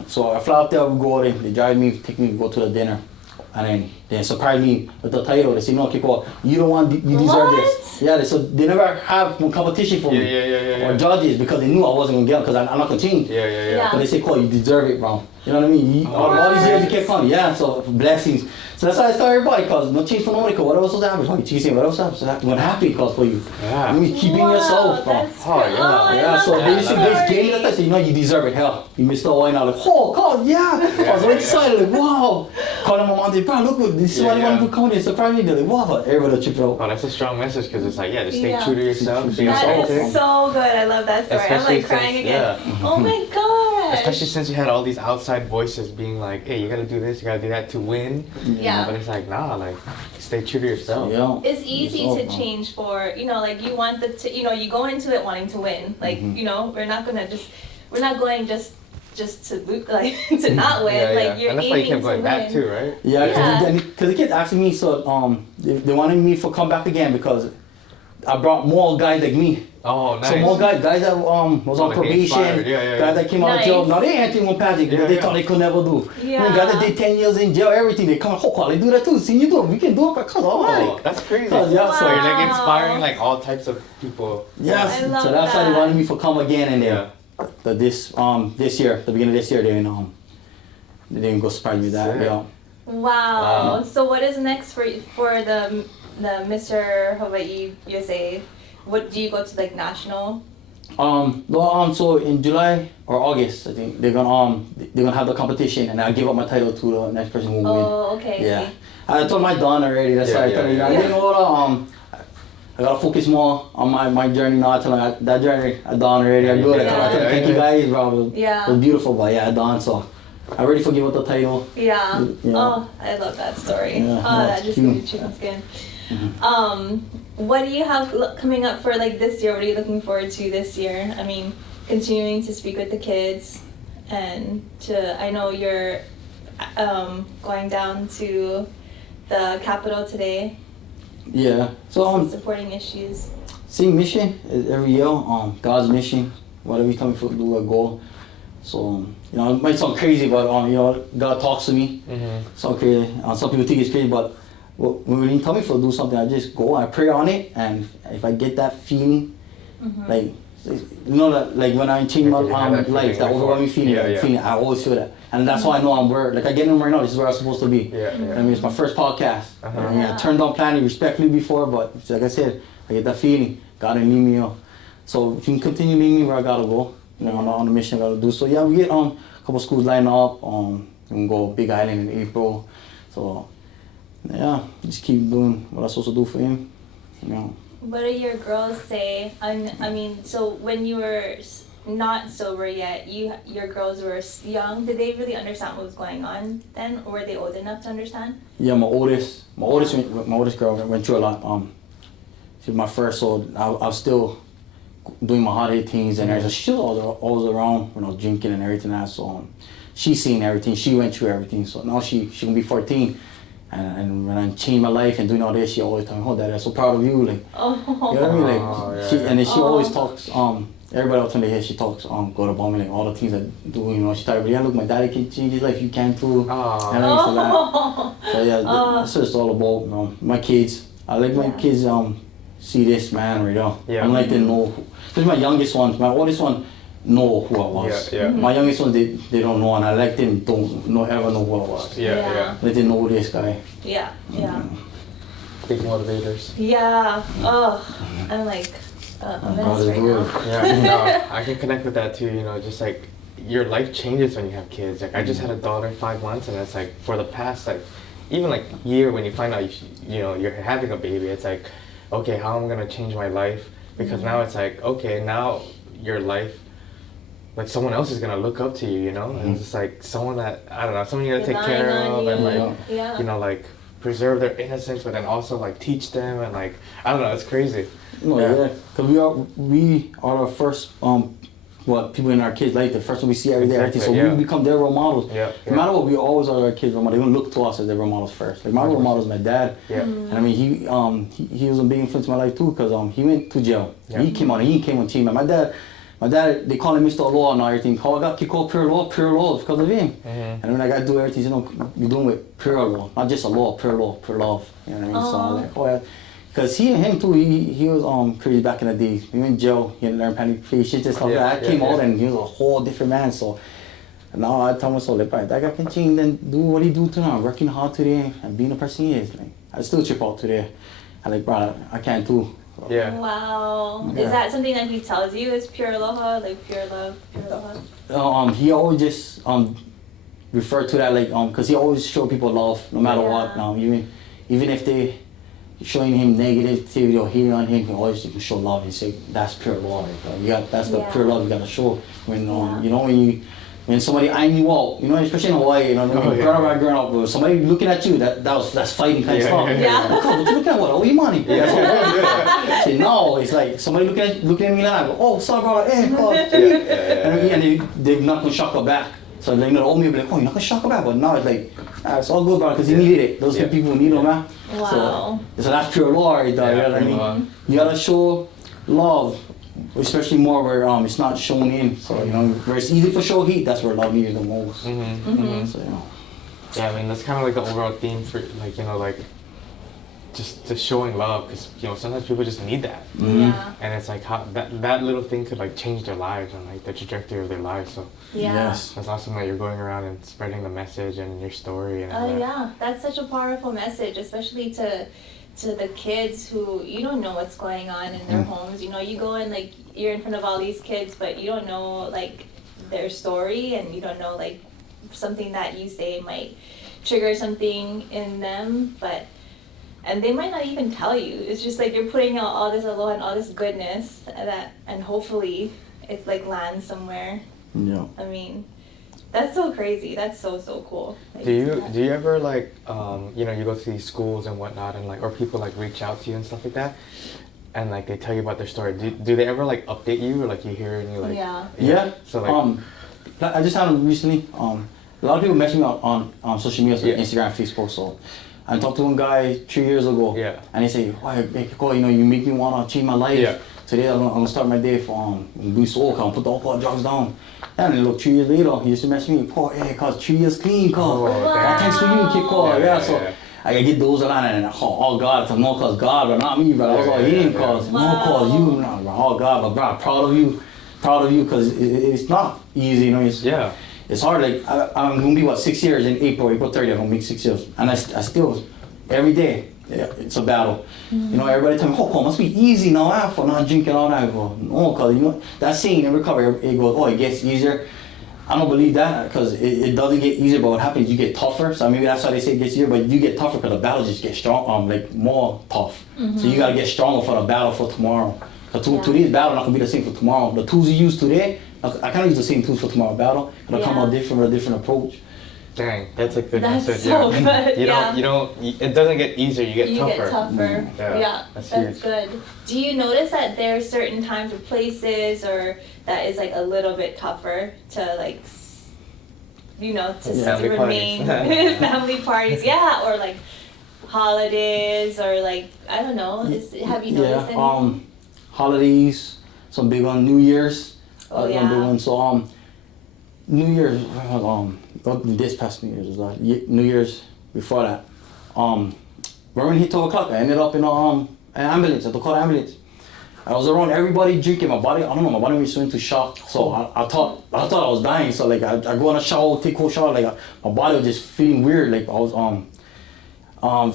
So I fly out there, we go there, they drive me, take me to go to the dinner. And then they surprised me with the title. They say, no, Kekoa, you deserve this. So they never have competition for me or judges because they knew I wasn't gonna get them because I'm not gonna change. But they say, Kekoa, you deserve it, bro. You know what I mean? All these years you kept coming. So blessings. So that's how I start everybody, because no change for nobody, because what else was happening? What else happens? So what happeny cause for you? I mean, keeping yourself, bro. So basically, this game that I said, you deserve it. Hell, you missed the wine. I was like, oh, God, I was so excited, like, wow. Calling my mom, bro, look what this is why they want to come in. Surprise me. They're like, wow, everybody trip out. Oh, that's a strong message because it's like, yeah, just stay Yeah. true to yourself. Be That yourself. is so good. I love that story. I'm Especially like crying since- again. yeah. Oh my gosh. Especially since you had all these outside voices being like, hey, you gotta do this, you gotta do that to win. Yeah. But it's like, nah, like, stay true to yourself. Yeah. It's easy to change for, you know, like you want you go into it wanting to win. Like, you know, we're not going just to loot, like to not win. Yeah, Like yeah. you're And that's why you aiming kept going to back win. too, right? Yeah, Yeah. because they kept asking me, so they wanted me to come back again because I brought more guys like me. Oh, nice. So more guys that was on like probation, inspired. Yeah. guys that came out of jail. Nice. Now they ain't doing magic because they Yeah. thought they could never do. Yeah. And guys that did 10 years in jail, everything, they come out, oh, they do that too. See you do it, we can do it because all Oh, right. that's crazy. Yeah, So you're like Wow. inspiring like all types of people. Yes, I love so that's why they that. wanted me to come again and then Yeah. this year, the beginning of this year, they didn't go surprise me with that. Sick. Yeah. Wow. So what is next for the Mr. Hawaii USA? What do you go to like national? So in July or August, I think they're gonna have the competition, and I give up my title to the next person who win. Oh, okay. Yeah, I told my Don already. That's why I told him, you know what? I gotta focus more on my journey now. I told him that journey I done already. I'm good. I told him, thank you guys, bro. Yeah. It was beautiful, but yeah, I done. So I already forgive up the title. Yeah. Yeah. Oh, I love that story. Yeah, Oh, that's that just cute. gives me chicken skin. What do you have coming up for like this year? What are you looking forward to this year? I mean, continuing to speak with the kids, and I know you're going down to the Capitol today, Yeah. So supporting issues. same mission is every year. God's mission. Whatever you tell me to do, a goal. So it might sound crazy, but God talks to me. So crazy. Some people think it's crazy, but when He tell me to do something, I just go. I pray on it, and if I get that feeling, like that, like when I change my life, that overwhelming feeling, I always feel that, and that's why I know I'm where. Like I get in right now. This is where I'm supposed to be. Yeah. I mean, it's my first podcast. I mean, I turned down planning respectfully before, but like I said, I get that feeling. God didn't lead me up. So He can continue leading me where I gotta go. On the mission I gotta do. So yeah, we get a couple schools lined up. We can go Big Island in April. So yeah, just keep doing what I'm supposed to do for Him. What do your girls say? I mean, so when you were not sober yet, your girls were young. Did they really understand what was going on then, or were they old enough to understand? Yeah, my oldest girl went through a lot. She was my first, so I was still doing my holiday things and everything. She was always around when I was drinking and everything else. So she's seen everything. She went through everything. So now she gonna be 14. And when I changed my life and doing all this, she always tells me, "Oh, Dad, I'm so proud of you." Like, Oh. you know what I mean? Like, and then she always talks. Everybody else when they hear she talks, good about me, like all the things I do. She tells everybody, "Yeah, look, my daddy can change his life. You can too." And everything like that. So yeah, that's what it's all about. My kids. I like my kids. See this man right now. Yeah. I like to know. Especially my youngest ones. My oldest one know who I was. Yeah. My youngest ones they don't know, and I like them don't ever know who I was. Yeah. Let them know this guy. Yeah. Big motivators. Yeah. Oh, I'm like a God mess is right good. now. Yeah, no, I can connect with that too. Just like your life changes when you have kids. Like I just had a daughter 5 months, and it's like for the past even year when you find out you're having a baby, it's like, okay, how am I gonna change my life? Because now it's like, okay, now your life, like someone else is gonna look up to you, and it's like someone that someone you gotta take care Relying on of, you. and Yeah. preserve their innocence, but then also teach them, and I don't know, it's crazy. No, yeah, because we are the first people in our kids' life, the first one we see every day, everything. So we become their role models. Yeah. No matter what, we always are our kids' role models. They're gonna look to us as their role models first. Like my role model is my dad. Yeah. And I mean he was a big influence in my life too, because he went to jail. Yeah. He came on team. And my dad, they call him Mr. Aloha and everything. I got Kekoa pure law because of him. And when I got to do everything, you're doing with pure law, not just a law, pure love. You know what I mean? So I was like, oh yeah. Because he and him too, he was crazy back in the days. He went to jail, he had learned patience and stuff. I came out and he was a whole different man. So now I tell myself, like, that guy can change and do what he do now, working hard today and being the person he is. Like, I still trip out today. I like, bro, I can't do. So, Yeah. Wow. Yeah. Is that something that he tells you is pure aloha, like pure love, pure aloha? He always just refer to that like because he always show people love no matter what. Even if they showing him negativity or hating on him, he always show love and say that's pure love. That's the pure love you gotta show when you know when somebody eyeing you out, you know, especially in Hawaii, you know, growing up, somebody looking at you, that's fighting kind of stuff. Yeah. Like, oh, what you looking at? What? Oh, you money? That's what say, no, it's like somebody looking at me like, oh, what's up, brother? Hey, and they're not gonna shock her back. So they know, old me be like, oh, you're not gonna shock her back, but now it's like, it's all good, brother, because he needed it. Those people need them, man. Wow. So that's pure love, right there. You know what I mean? You gotta show love. Especially more where it's not shown in, so you know where it's easy for show heat. That's where love needed the most. So you know. Yeah, I mean that's kind of like the overall theme for like like just showing love, because sometimes people just need that. Yeah. And it's like how that little thing could like change their lives and like the trajectory of their lives. So Yes, that's awesome that you're going around and spreading the message and your story and all that. Yeah, that's such a powerful message, especially to the kids who you don't know what's going on in their homes. You go and like you're in front of all these kids, but you don't know like their story, and you don't know like something that you say might trigger something in them, and they might not even tell you. It's just like you're putting out all this aloha and all this goodness and hopefully it's like lands somewhere. Yeah. I mean, that's so crazy. That's so cool. Like, Do you ever like you go to these schools and whatnot, and like or people like reach out to you and stuff like that, and like they tell you about their story? Do they ever like update you, or like you hear and you like Yeah. So like I just had them recently. A lot of people message me on social media, so Instagram, Facebook. So I talked to one guy 3 years ago. Yeah. And he said, "Why, Kekoa, you make me wanna change my life. Yeah. Today I'm gonna start my day for do soul, put the alcohol drugs down." And then look, 3 years later, he used to message me, "Hey, cause 3 years clean, thanks to you, Kekoa." Yeah, so I get those a lot, and all God, it's no cause God, but not me, bro. I was like, he didn't cause, no cause you, no, bro, all God, but bro, I'm proud of you, cause it's not easy, it's hard. Like I'm gonna be 6 years in April 30th, I'm gonna make 6 years, and I still every day. Yeah, it's a battle. Everybody tell me, "Oh, it must be easy now for not drinking all that." I go, no, cause that saying in recovery, it goes, "Oh, it gets easier." I don't believe that, because it doesn't get easier, but what happens is you get tougher. So maybe that's why they say it gets easier, but you get tougher because the battle just gets strong, like more tough. So you gotta get stronger for the battle for tomorrow. Cause today's battle not gonna be the same for tomorrow. The tools you use today, I can't use the same tools for tomorrow's battle. It'll come out different with a different approach. Dang, that's a good That's message. so good. You don't. It doesn't get easier. You get You tougher. get tougher. Yeah, that's that's huge. good. Do you notice that there are certain times or places or that is like a little bit tougher to like, Family remain parties. family parties? Yeah, or like holidays or like I don't know. Have you noticed any? Holidays, some big one. New Year's, Oh, big one. So New Year's, this past New Year's was like New Year's before that. Right when it hit 12 o'clock, I ended up in an ambulance. I had to call the ambulance. I was around everybody drinking. My body was so into shock. So I thought I was dying. So like I go in a shower, take a cold shower. Like my body was just feeling weird. Like I was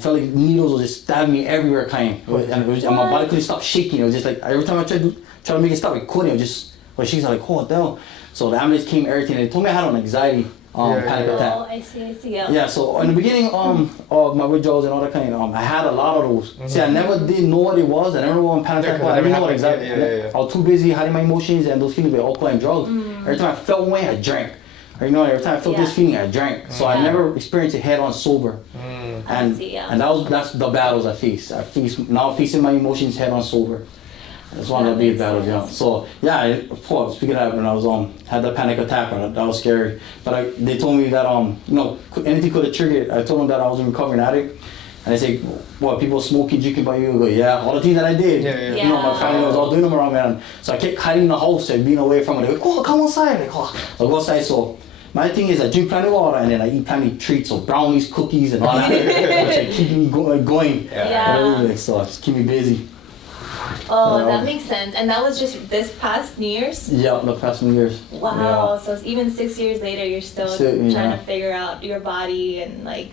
felt like needles were just stabbing me everywhere, kind. And my body couldn't stop shaking. It was just like every time I tried to make it stop, it couldn't. It was just. But she's like, "Oh, what the hell?" So the ambulance came, everything. They told me I had an anxiety panic attack. Oh, I see. Yeah, so in the beginning of my withdrawals and all that kind of, I had a lot of those. See, I never did know what it was. I never know what panic attack was. I didn't know what exactly. I was too busy hiding my emotions and those feelings with alcohol and drugs. Every time I felt one way, I drank. Every time I felt this feeling, I drank. So I never experienced it head on sober. And that's the battles I face. Now facing my emotions head on sober. That's one of the big battles, yeah. So speaking of that, when I was had that panic attack, that was scary. But they told me that anything could have triggered it. I told them that I was a recovering addict, and they say, "What, people smoking, drinking by you?" I go, "Yeah, all the things that I did." My family was all doing them around me, and so I kept hiding in the house and being away from it. They go, "Oh, come outside!" Like, so I go outside. So my thing is I drink plenty of water and then I eat plenty of treats, so brownies, cookies, and all that, which keep me going. So just keep me busy. Oh, that makes sense. And that was just this past New Year's? Yeah, the past New Year's. Wow. So even 6 years later, you're still trying to figure out your body and like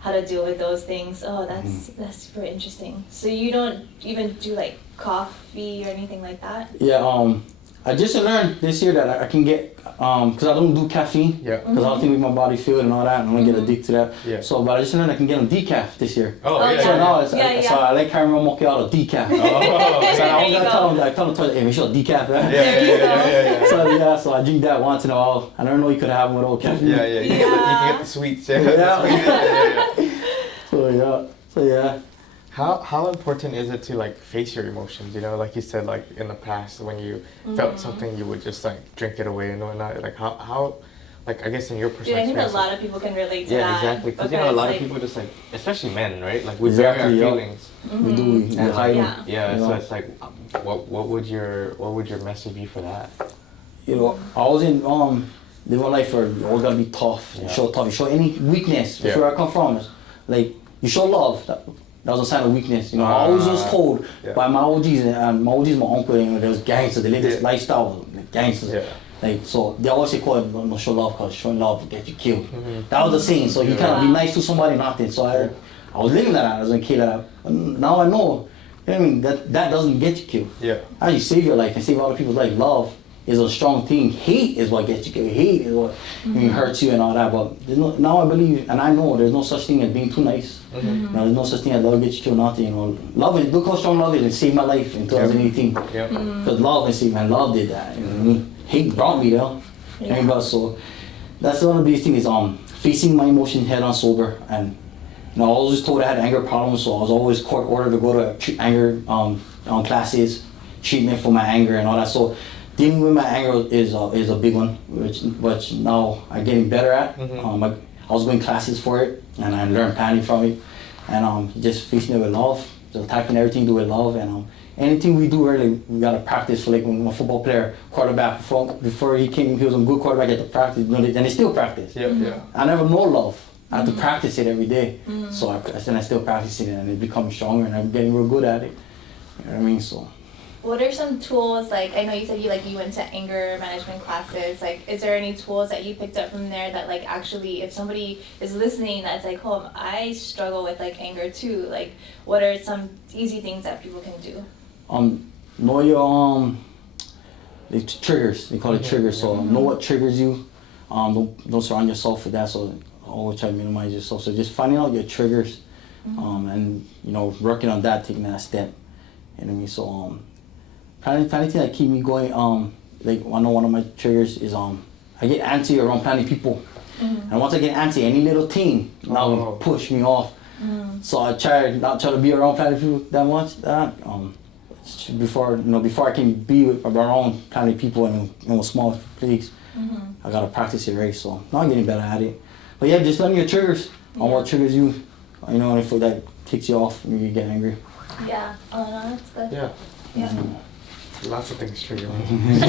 how to deal with those things. Oh, that's super interesting. So you don't even do like coffee or anything like that? Yeah, I just learned this year that I can get, because I don't do caffeine. Yeah. Because I don't think make my body feel it and all that, and I'm gonna get addicted to that. Yeah. So, but I just learned I can get them decaf this year. Oh, Oh, yeah. So now it's, Yeah, so I like caramel macchiato decaf. Oh, So I always There you gotta tell them, hey, make sure decaf, right? yeah. So yeah, so I drink that once in a while. I don't know you could have them without caffeine. Yeah. You can get the sweets. Yeah. Yeah. So yeah. How important is it to like face your emotions? You know, like you said, like in the past when you felt something, you would just like drink it away and whatnot. Like how, like I guess in your Dude, perspective. I think a lot of people can relate to that. Yeah, exactly. Because you know, a lot of people just like, especially men, right? Like we Exactly, bury yeah. our feelings. We do. We And hide Yeah. them. Yeah, You so know? it's like, what would your message be for that? You know, I was in living life where you always gotta be tough. You show tough. You show any weakness. That's Yeah. where I come from. It's like you show love. That was a sign of weakness. You know, I always was told by my OGs and my OGs, my uncle. You know, there was gangsters. They lived this lifestyle, like gangsters. Yeah. Like so, they always say, "Call don't show love, cause showing love will get you killed." That was the saying. So you kind of be nice to somebody, nothing. So I was living that as a kid. Now I know. You know what I mean? That doesn't get you killed. Yeah. Actually save your life and save other people's life. Love is a strong thing. Hate is what gets you killed. Hate is what hurts you and all that. But there's no, now I believe and I know there's no such thing as being too nice. You know, there's no such thing as love gets you killed, nothing. You know, love is, look how strong love is. It saved my life in 2018. Yeah. Because love is man, love did that. You know what I mean? Hate brought me there. Yeah. But so that's one of the biggest things is facing my emotions head on sober. And you know, I was always told I had anger problems, so I was always court ordered to go to anger classes, treatment for my anger and all that. So dealing with my anger is a big one, which now I'm getting better at. I was going classes for it, and I learned planning from it, and just facing it with love, just attacking everything do with love, and anything we do early, we gotta practice. For like when a football player, quarterback, before he came, he was a good quarterback. He had to practice, you know, and they still practice. Yeah. I never know love. I have to practice it every day. So I still practice it, and it's becoming stronger, and I'm getting real good at it. You know what I mean? So. What are some tools, like, I know you said you went to anger management classes, like, is there any tools that you picked up from there that, like, actually, if somebody is listening that's like, oh, I struggle with, like, anger too, like, what are some easy things that people can do? Know your, the triggers, they call it triggers, so know what triggers you, don't surround yourself with that, so always try to minimize yourself, so just finding out your triggers, and, you know, working on that, taking that step, you know what I mean, so, planning things that keep me going, like I know one of my triggers is I get antsy around planning people, and once I get antsy, any little thing now will push me off. So I not try to be around planning people that much. Before I can be around planning people in small places, I gotta practice it right. So now I'm getting better at it. But yeah, just learning your triggers on what triggers you. You know, if that kicks you off, you get angry. Yeah, oh no, that's good. Yeah. Lots of things trigger me.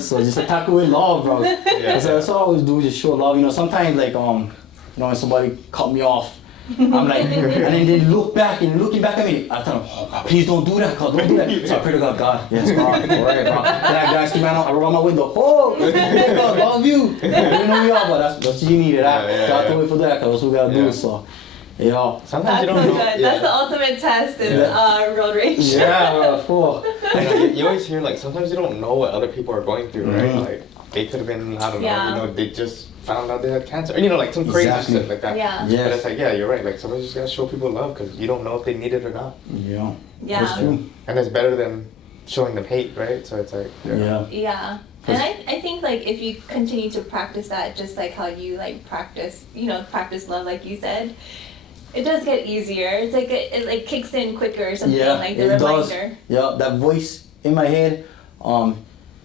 So just attack it with love, bro. That's what I always do, just show love. You know, sometimes like you know, when somebody cut me off, I'm like, and then they look back and looking back at me, I tell them, oh, please don't do that, God, don't do that. So I pray to God, yes, God, all right, bro. Then I guys came out, I roll out my window, oh, God, love you. You know we are, but that's what you needed. I have to wait for that, because that's what we gotta do. So. Yeah. Sometimes That's you don't so know. good. That's the ultimate test is road rage. Yeah, cool. You always hear like sometimes you don't know what other people are going through, right? Like they could have been, I don't know, you know, they just found out they had cancer, or, you know, like some crazy shit like that. Yeah. But it's like, yeah, you're right. Like sometimes you just gotta show people love because you don't know if they need it or not. Yeah. Yeah. That's true. And it's better than showing them hate, right? So it's like, Yeah. And I think like if you continue to practice that, just like how you like practice love, like you said, it does get easier. It's like it like kicks in quicker or something, like the reminder. Does. Yeah, that voice in my head.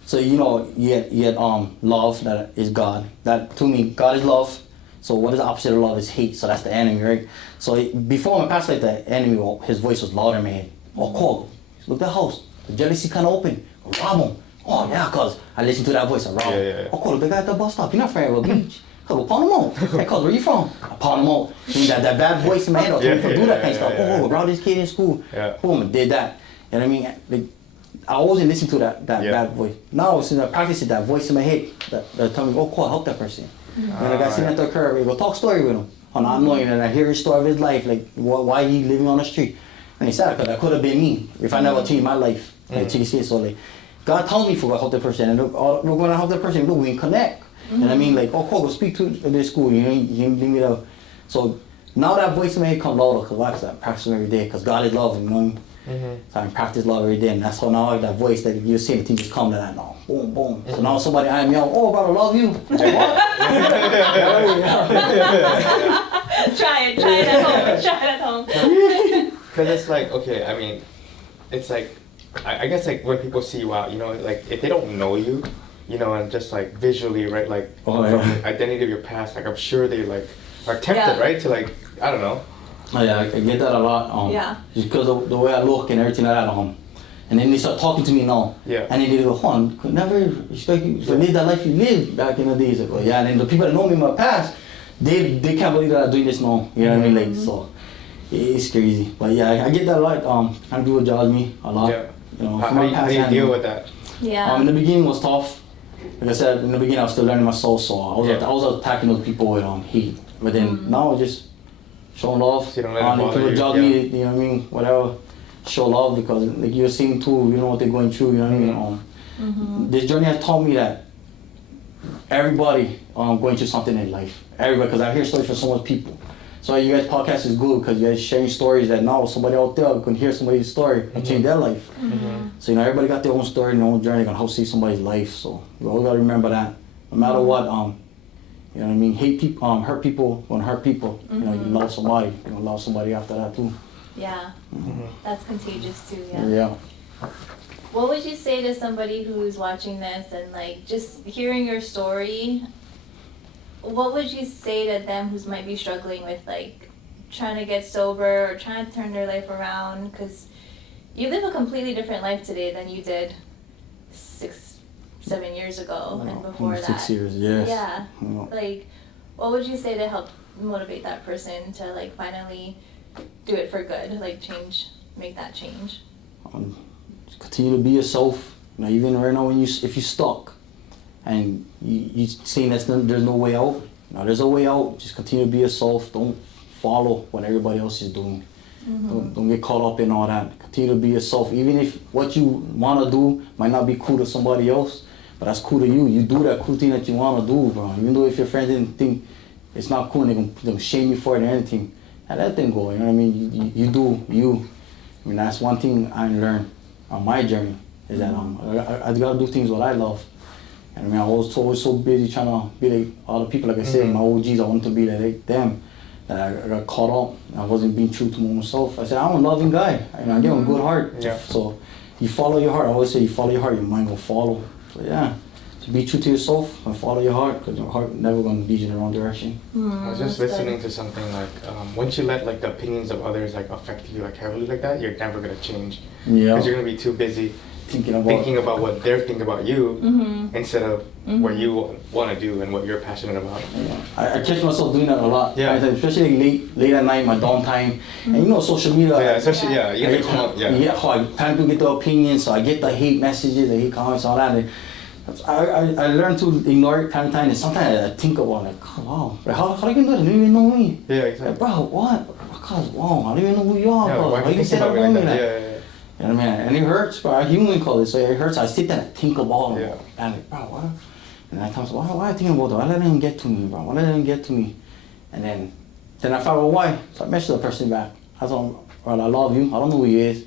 So you know, you get love, that is God. That to me, God is love. So what is the opposite of love is hate. So that's the enemy, right? So before my past, like the enemy, his voice was louder in my head. Oh, call. Look at the house. The jealousy kind of open. Rob him. Oh yeah, cause I listened to that voice. I rob him. Oh, call the guy at the bus stop. You're not friend with a beach. Go pawn him out. Hey, cuz, where you from? I pawn him out. That bad voice in my head, I told me to do that kind of stuff. Oh, brought this kid in school. Boom, did that. You know what I mean? Like, I wasn't listening to that bad voice. Now, since I practiced that voice in my head, that tell me, oh, cool, help that person. And the guy sitting at the curb, we go talk story with him. And I'm knowing that I hear his story of his life, like why he living on the street. And he said, because that could have been me if I never changed my life. Like, check it, so like, God told me to help that person, and we're going to help that person, look, we can connect. You know what I mean? Like, oh, cool, go speak to this school, you ain't leave me there. So now that voice in my head come louder, because I practice them every day, because God is love, you know what I mean? So I practice love every day, and that's how now that voice that you're seeing, the thing just come to that now. Boom, boom. So now somebody I me out, oh, brother, love you. I'm like, what? Try it at home. Because it's like, okay, I mean, it's like, I guess like when people see you out, you know, like if they don't know you, you know, and just like visually, right, like from the identity of your past, like I'm sure they like are tempted, right, to like, I don't know. Oh yeah, I get that a lot. Just because of the way I look and everything like that. And then they start talking to me now. Yeah. And then they go, Juan, could never expect you to live that life you lived back in the days. I go, yeah. And then the people that know me in my past, they can't believe that I'm doing this now. You know what I mean? Like, so it's crazy. But yeah, I get that a lot. Kind people judge me a lot. Yeah. You know, How do you deal with that? Yeah. In the beginning it was tough. Like I said, in the beginning I was still learning myself, so I was attacking those people with hate. But then now I just show love. So you don't let them bother people you, judge me, you know what I mean? Whatever. Show love, because like you're seeing too, you know what they're going through, you know what I mean? This journey has taught me that everybody going through something in life. Everybody, because I hear stories from so much people. So you guys' podcast is good because you guys sharing stories that now somebody out there can hear somebody's story and change their life. So you know, everybody got their own story and their own journey on how to save somebody's life. So you always gotta remember that. No matter what, you know what I mean, hate people, hurt people, gonna hurt people. You know, you love somebody, you're gonna love somebody after that too. Yeah. That's contagious too, Yeah. What would you say to somebody who's watching this and like just hearing your story? What would you say to them who might be struggling with like trying to get sober or trying to turn their life around? Because you live a completely different life today than you did 6-7 years ago and before that. 6 years, yes. Yeah. Like, what would you say to help motivate that person to like finally do it for good, like make that change? Just continue to be yourself. You know, even right now if you're stuck and you saying there's no way out, there's a way out. Just continue to be yourself. Don't follow what everybody else is doing. Don't get caught up in all that. Continue to be yourself. Even if what you want to do might not be cool to somebody else, but that's cool to you. You do that cool thing that you want to do, bro. Even though if your friends didn't think it's not cool and they're gonna shame you for it or anything, and let them go. You know what I mean? You do you. I mean, that's one thing I learned on my journey, is that I gotta do things what I love. And I mean, I was always so busy trying to be like all the people, like I said, my OGs, I wanted to be like them, that I got caught up. I wasn't being true to myself. I said, I'm a loving guy. I give him a good heart. Yeah. So you follow your heart. I always say, you follow your heart, your mind will follow. So yeah, to be true to yourself and follow your heart, because your heart never gonna lead you in the wrong direction. I was just listening to something like, once you let like the opinions of others like affect you like heavily like that, you're never gonna change. Yeah. Because you're gonna be too busy thinking about what they're thinking about you instead of what you want to do and what you're passionate about. Yeah. I catch myself doing that a lot. Yeah. Especially late at night, my downtime. And you know, social media. Yeah, especially you get to come up. Yeah, time to get the opinions, so I get the hate messages, the hate comments, all that. And I learned to ignore it time to time, and sometimes I think about like, oh, wow, like, how are you gonna do that? You don't even know me. Yeah, exactly. Like, bro, what? Because, wow, I don't even know who you are. Yeah, Why you say that about about me? like Like, that? Yeah. you know what I mean? And it hurts, bro. I human call it, so it hurts. I sit there and think about it. Yeah. And like, bro, what? And I tell myself, why I think about that? Why let them get to me, bro? Why let them get to me? And then I found out why. So I messaged the person back. I told him, bro, I love you. I don't know who he is.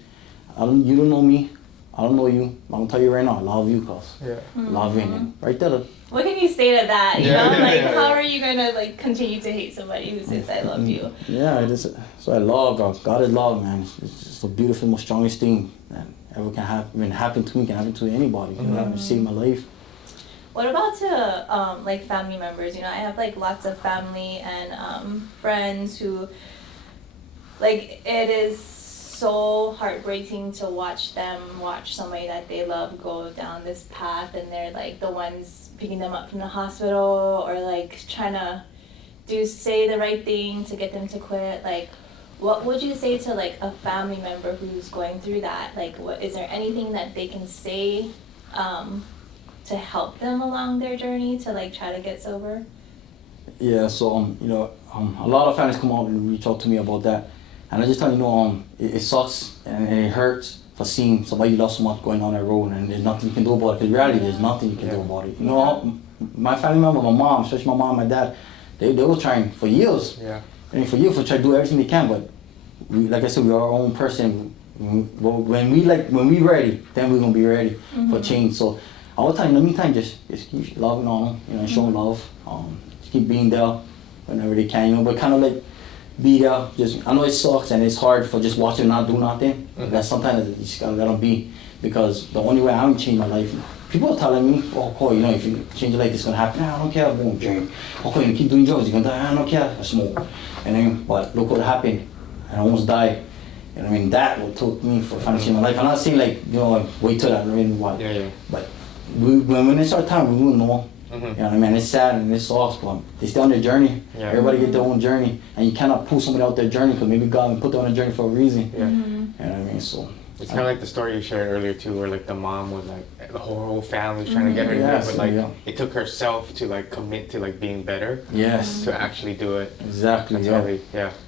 You don't know me. I don't know you. I'm gonna tell you right now, I love you, cause I love you. And right there. What can you say to that? You know, like how yeah. are you gonna like continue to hate somebody who says I love you? Yeah, so I love God. God is love, man. It's just the beautiful, most strongest thing that ever can happen to me, can happen to anybody. You know, it saved my life. What about to like family members? You know, I have like lots of family and friends who like it is so heartbreaking to watch somebody that they love go down this path, and they're like the ones picking them up from the hospital or like trying to say the right thing to get them to quit. Like, what would you say to like a family member who's going through that? Like, what is there anything that they can say to help them along their journey to like try to get sober? Yeah, so you know, a lot of families come out and reach out to me about that, and I just tell you, it sucks and it hurts for seeing somebody you love so much going on that road and there's nothing you can do about it. Because reality, there's nothing you can do about it. You know, my family member, my mom, especially my mom and my dad, they were trying for years. Yeah. And for years, to try to do everything they can, but we, like I said, we're our own person. When we ready, then we're gonna be ready for change. So all the time, in the meantime, just keep loving on them, you know, and showing love. Just keep being there whenever they can, you know, but kind of like be there. Just I know it sucks and it's hard for just watching not do nothing. That's sometimes you just gotta let them be, because the only way I'm gonna change my life. People are telling me, oh, Cole, you know, if you change your life, it's gonna happen. Nah, I don't care. I'm gonna drink. Okay, you keep doing drugs, you're gonna die. I don't care. I smoke. And then, but look what happened. I almost died. You know what I mean? That what took me for finally changing my life. I'm not saying like, you know, wait till that. I mean, what? Yeah. But when it's our time, we will know. You know what I mean? It's sad and it sucks, but they stay on their journey. Yeah. Everybody get their own journey, and you cannot pull somebody out their journey because maybe God put them on a journey for a reason. Yeah. You know what I mean? So. It's kind of like the story you shared earlier too, where like the mom was like the whole family was trying to get her to do it, but like it took herself to like commit to like being better. Yes. To actually do it. Exactly. That's Yeah. really,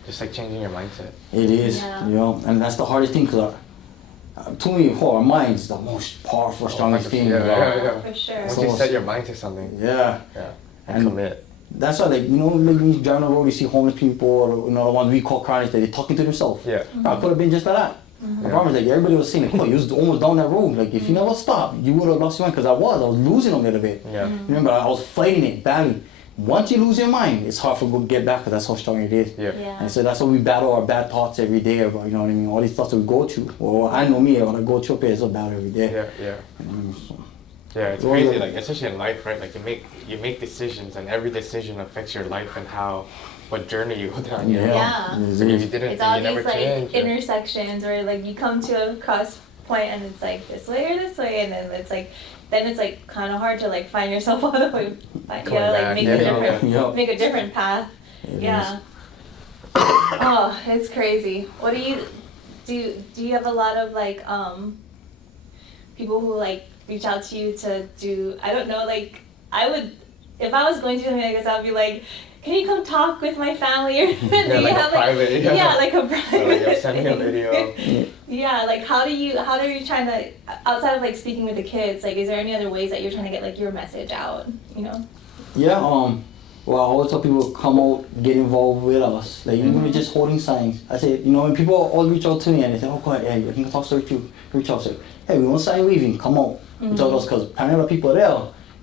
just like changing your mindset. It is. You know, and that's the hardest thing because to me, our mind is the most powerful, strongest thing. Yeah. For sure. Once you set your mind to something. Yeah. And commit. That's why, like, you know, like when you drive on the road, you see homeless people, or you know, the ones we call chronics, they're talking to themselves. Yeah. I could have been just like that. The problem is, like, everybody was saying, like, oh, you was almost down that road. Like, if you never stopped, you would have lost your mind. Because I was losing a little bit. Yeah. Remember, I was fighting it badly. Once you lose your mind, it's hard for get back because that's how strong it is. Yeah. And so that's why we battle our bad thoughts every day. About, you know what I mean? All these thoughts that we go through. Well, I know me, when I go through a it's a battle every day. Yeah. So. Yeah, it's crazy. Like, especially in life, right? Like, you make decisions, and every decision affects your life and what journey you go down. You know? Yeah. If you didn't, It's all you never these like change. intersections where like you come to a cross point and it's like this way or this way, and then it's like kind of hard to like find yourself all the way. You gotta like make a different path. Yeah. Oh, it's crazy. What do you do? Do you have a lot of like people who like reach out to you to do? I don't know. Like I would, if I was going to something like this, I'd be like, can you come talk with my family? Or do you like have a private, like a private. Send me a video. Yeah, like how are you trying to, outside of like speaking with the kids, like is there any other ways that you're trying to get like your message out, you know? Yeah, well, I always tell people come out, get involved with us. Like even with just holding signs. I say, you know, when people always reach out to me and they say, oh, go ahead, hey, I can talk to you. Reach out, say, hey, we want sign weaving, come out. Reach out to us because apparently the people there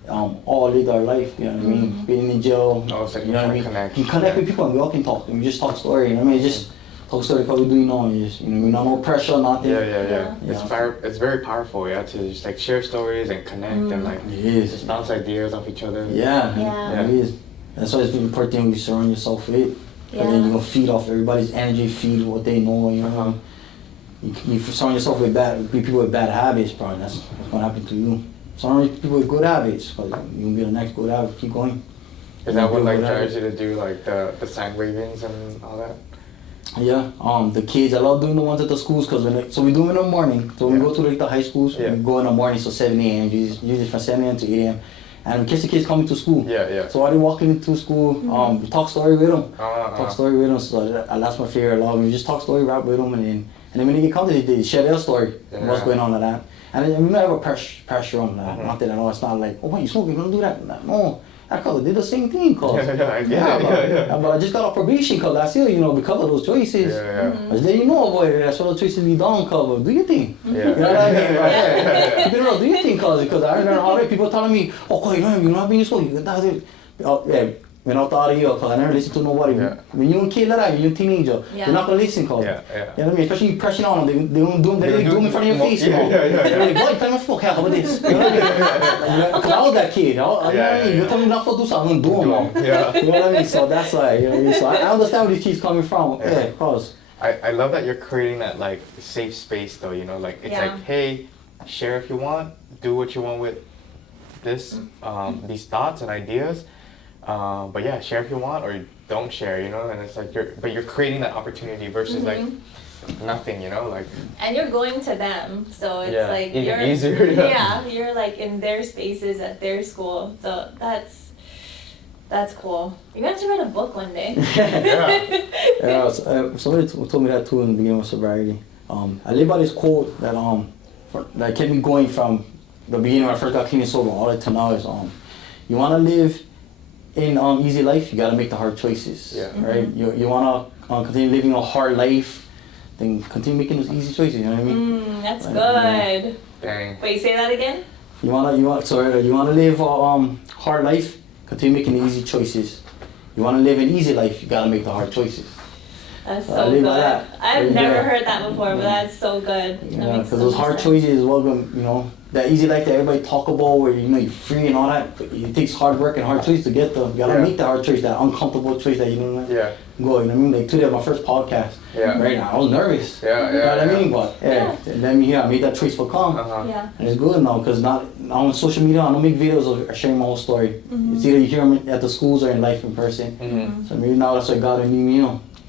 all live their life, you know what I mean? Being in jail, So you know what I mean? connect. You connect with people and we all can talk. And we just talk story, you know what I mean? Just talk story because we do, you know, just, you know, no pressure, nothing. Yeah. It's very powerful, to just like share stories and connect and like just bounce ideas off each other. Yeah. It is. That's why it's very important you surround yourself with. And then you're gonna feed off everybody's energy, feed what they know, you know. You surround yourself with people with bad habits, probably that's what's gonna happen to you. Surround people with good habits, because you're gonna be the next good habit, keep going. Is that what like drives you to do like the sign wavings and all that? Yeah, the kids, I love doing the ones at the schools because so we do them in the morning. So we go to like the high schools, we go in the morning, so 7 a.m. usually from 7 a.m. to 8 a.m. And we catch the kids coming to school. So while they're walking into school, we talk story with them. Talk story with them. So that's my favorite. I love them. We just talk story, rap with them, and then when they get coming, they share their story, what's going on with that. And we don't ever pressure them. Nothing at all. It's not like, oh, when you smoking, don't do that. No. I did the same thing, cause but I just got off probation cause last year, you know, because of those choices. I just let you know, boy, that's what the choices be done, cause do your thing. You know what I mean? Right? Keep it real, do your thing, cause I remember already people telling me, oh, cause you're not being slow, you got that. When I thought of you, cause I never listened to nobody. When you're a kid like that, you're a teenager, you're not gonna listen, cause you know what I mean. Especially you pressing on them, they don't do them in front of your face, you know. They're like, boy, tell me fuck, how about this? You know what I mean? Cause I was that kid. You know what I mean? You tell me not to do something, I'm gonna do them all. You know what I mean? So that's why, you know what I mean. So I understand where these kids coming from. Cause I love that you're creating that like safe space though. You know, like it's like, hey, share if you want, do what you want with this, these thoughts and ideas. But yeah, share if you want or don't share, you know, and it's like you're creating that opportunity versus like nothing, you know, like. And you're going to them, so it's like even you're easier. You're like in their spaces at their school, so that's cool. You're gonna have to write a book one day. somebody told me that too in the beginning of sobriety. I live by this quote that kept me going from the beginning when I first got clean and sober all the way to now is you want to live in easy life, you got to make the hard choices. Yeah. Right? You want to continue living a hard life, then continue making those easy choices. You know what I mean? That's Like, good. Dang. Wait, say that again? You want to live a hard life, continue making the easy choices. You want to live an easy life, you got to make the hard choices. That's I so live good. by that. I've Yeah. never heard that before, but that's so good. That Yeah, makes because so those much hard sense. choices is what, that easy life that everybody talk about, where you're free and all that. But it takes hard work and hard choices to get them. You gotta Yeah. make the hard choice, that uncomfortable choice that you don't Yeah. go. You know what I mean? Like today, my first podcast. Yeah. Right now, I was nervous. Yeah, You know what yeah, I mean? But and then I made that choice for calm. Uh-huh. Yeah. And it's good now, because now on social media, I don't make videos of sharing my whole story. It's either you hear them at the schools or in life in person. Mm-hmm. So maybe now that's what God and me,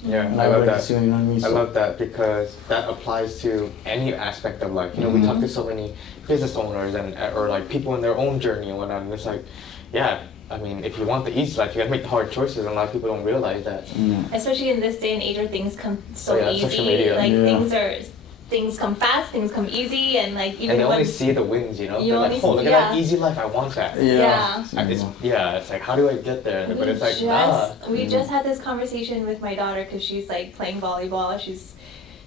Yeah, And I would love like that. to see, you know what I mean? I So- love that because that applies to any aspect of life. You know, we talk to so many business owners or like people in their own journey and whatnot, and it's like, yeah, I mean, if you want the easy life, you gotta make the hard choices, and a lot of people don't realize that. Especially in this day and age where things come so Oh, yeah, easy. social media. Like Yeah. things come fast, things come easy, and like even And they when only see the wins, you know? You They're only like, oh, look see- at that yeah. easy life, I want that. Yeah. It's like, how do I get there? But it's like, nah. We just had this conversation with my daughter because she's like playing volleyball.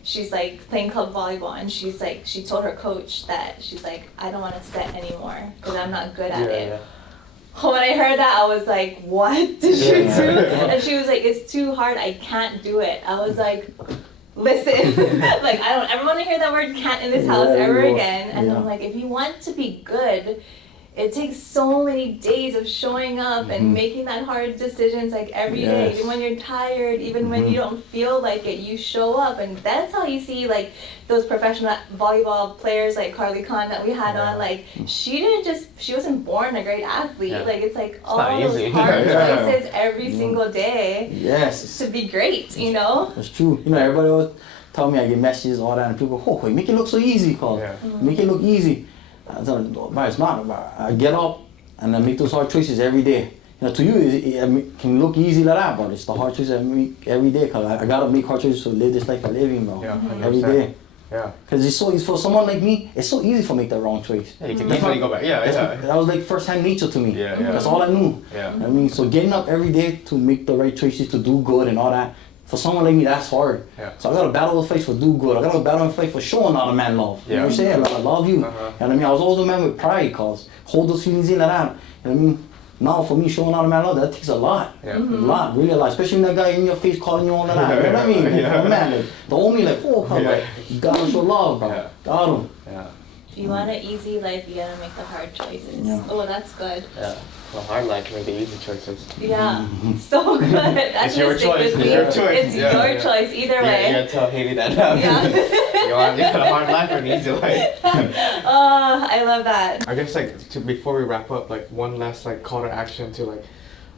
She's like playing club volleyball, and she's like, she told her coach that she's like, I don't want to set anymore because I'm not good at it. Yeah. When I heard that, I was like, what did you Yeah. do? And she was like, it's too hard, I can't do it. I was like, listen, like I don't ever want to hear that word can't in this house Yeah, ever you know. again. And Yeah. I'm like, if you want to be good, it takes so many days of showing up and making that hard decisions like every day, Yes. even when you're tired, even when you don't feel like it, you show up. And that's how you see like those professional volleyball players like Carly Khan that we had on. Like she wasn't born a great athlete. Yeah. Like it's like all not those easy. hard Yeah. choices every single day Yes. to be great, you know? That's true. Everybody always tell me I get messages, all that, and people go, you make it look so easy, Carl. Yeah. Make it look easy. I tell them, but it's not. But I get up and I make those hard choices every day. To you, it can look easy like that, but it's the hard choices I make every day. Cause I gotta make hard choices to live this life I live in, bro. Yeah, Every 100%. day. Yeah. Cause it's so easy for someone like me. It's so easy for me to make the wrong choice. Yeah, you can That's easily not- go back. Yeah, That was like first-hand nature to me. Yeah, yeah. That's all I knew. Yeah. I mean, so getting up every day to make the right choices, to do good and all that, for someone like me, that's hard. Yeah. So I gotta battle the fight for do good. I gotta battle the fight for showing all the man love. You know what I'm saying? Like, I love you. Uh-huh. You know what I mean? I was always a man with pride, cause hold those feelings in like that. You know what I mean? Now for me, showing all the man love, that takes a lot. Yeah. A lot, really a lot. Especially when that guy in your face calling you all that. You know what I mean? Yeah. Man, like, the homie like, come Yeah. like, you gotta show love, bro. Yeah. Got him. Yeah. If you want an easy life, you gotta make the hard choices. Yeah. Oh, that's good. Yeah. Well, hard life make the easy choices. Yeah, so good. That's It's your gonna stick choice. with It's me. your choice. It's Yeah, your yeah. choice either You way. gotta tell Haley that now. Yeah. You want a hard life or an easy life? Oh, I love that. I guess before we wrap up, like one last call to action to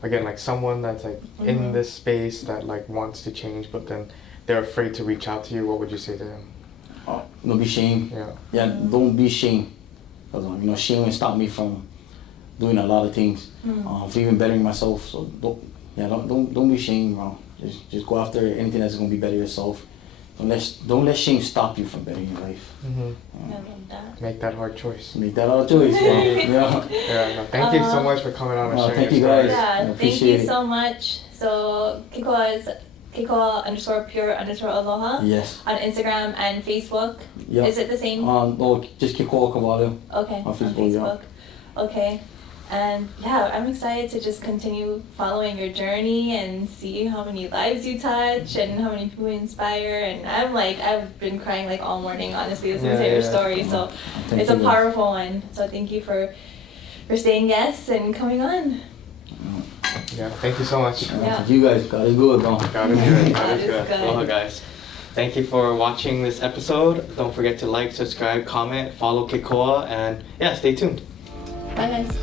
again someone that's in this space that wants to change but then they're afraid to reach out to you. What would you say to them? Don't be ashamed. Yeah. Don't be ashamed. Cause shame will stop me from doing a lot of things, for even bettering myself. So don't be ashamed, bro. Just go after anything that's gonna be better yourself. Don't let shame stop you from bettering your life. I love that. Make that hard choice. Make that our choice, bro. Yeah. Yeah. No, thank you so much for coming on and sharing thank your you, story. guys. I Yeah, thank appreciate you it. so much. So Kekoa is Kekoa_pure_aloha Yes. on Instagram and Facebook. Yeah. Is it the same? No, just Kekoa Carvalho. Okay, on Facebook, yeah. Okay. And yeah, I'm excited to just continue following your journey and see how many lives you touch and how many people you inspire. And I've been crying all morning, honestly, listening to your story. So Thank it's a you. powerful one. So thank you for saying yes and coming on. Yeah. Thank you so much. Yeah. You guys got it good, bro. God is good. God God is is good. good. Aloha, guys. Thank you for watching this episode. Don't forget to like, subscribe, comment, follow Kekoa, and yeah, stay tuned. Bye, guys.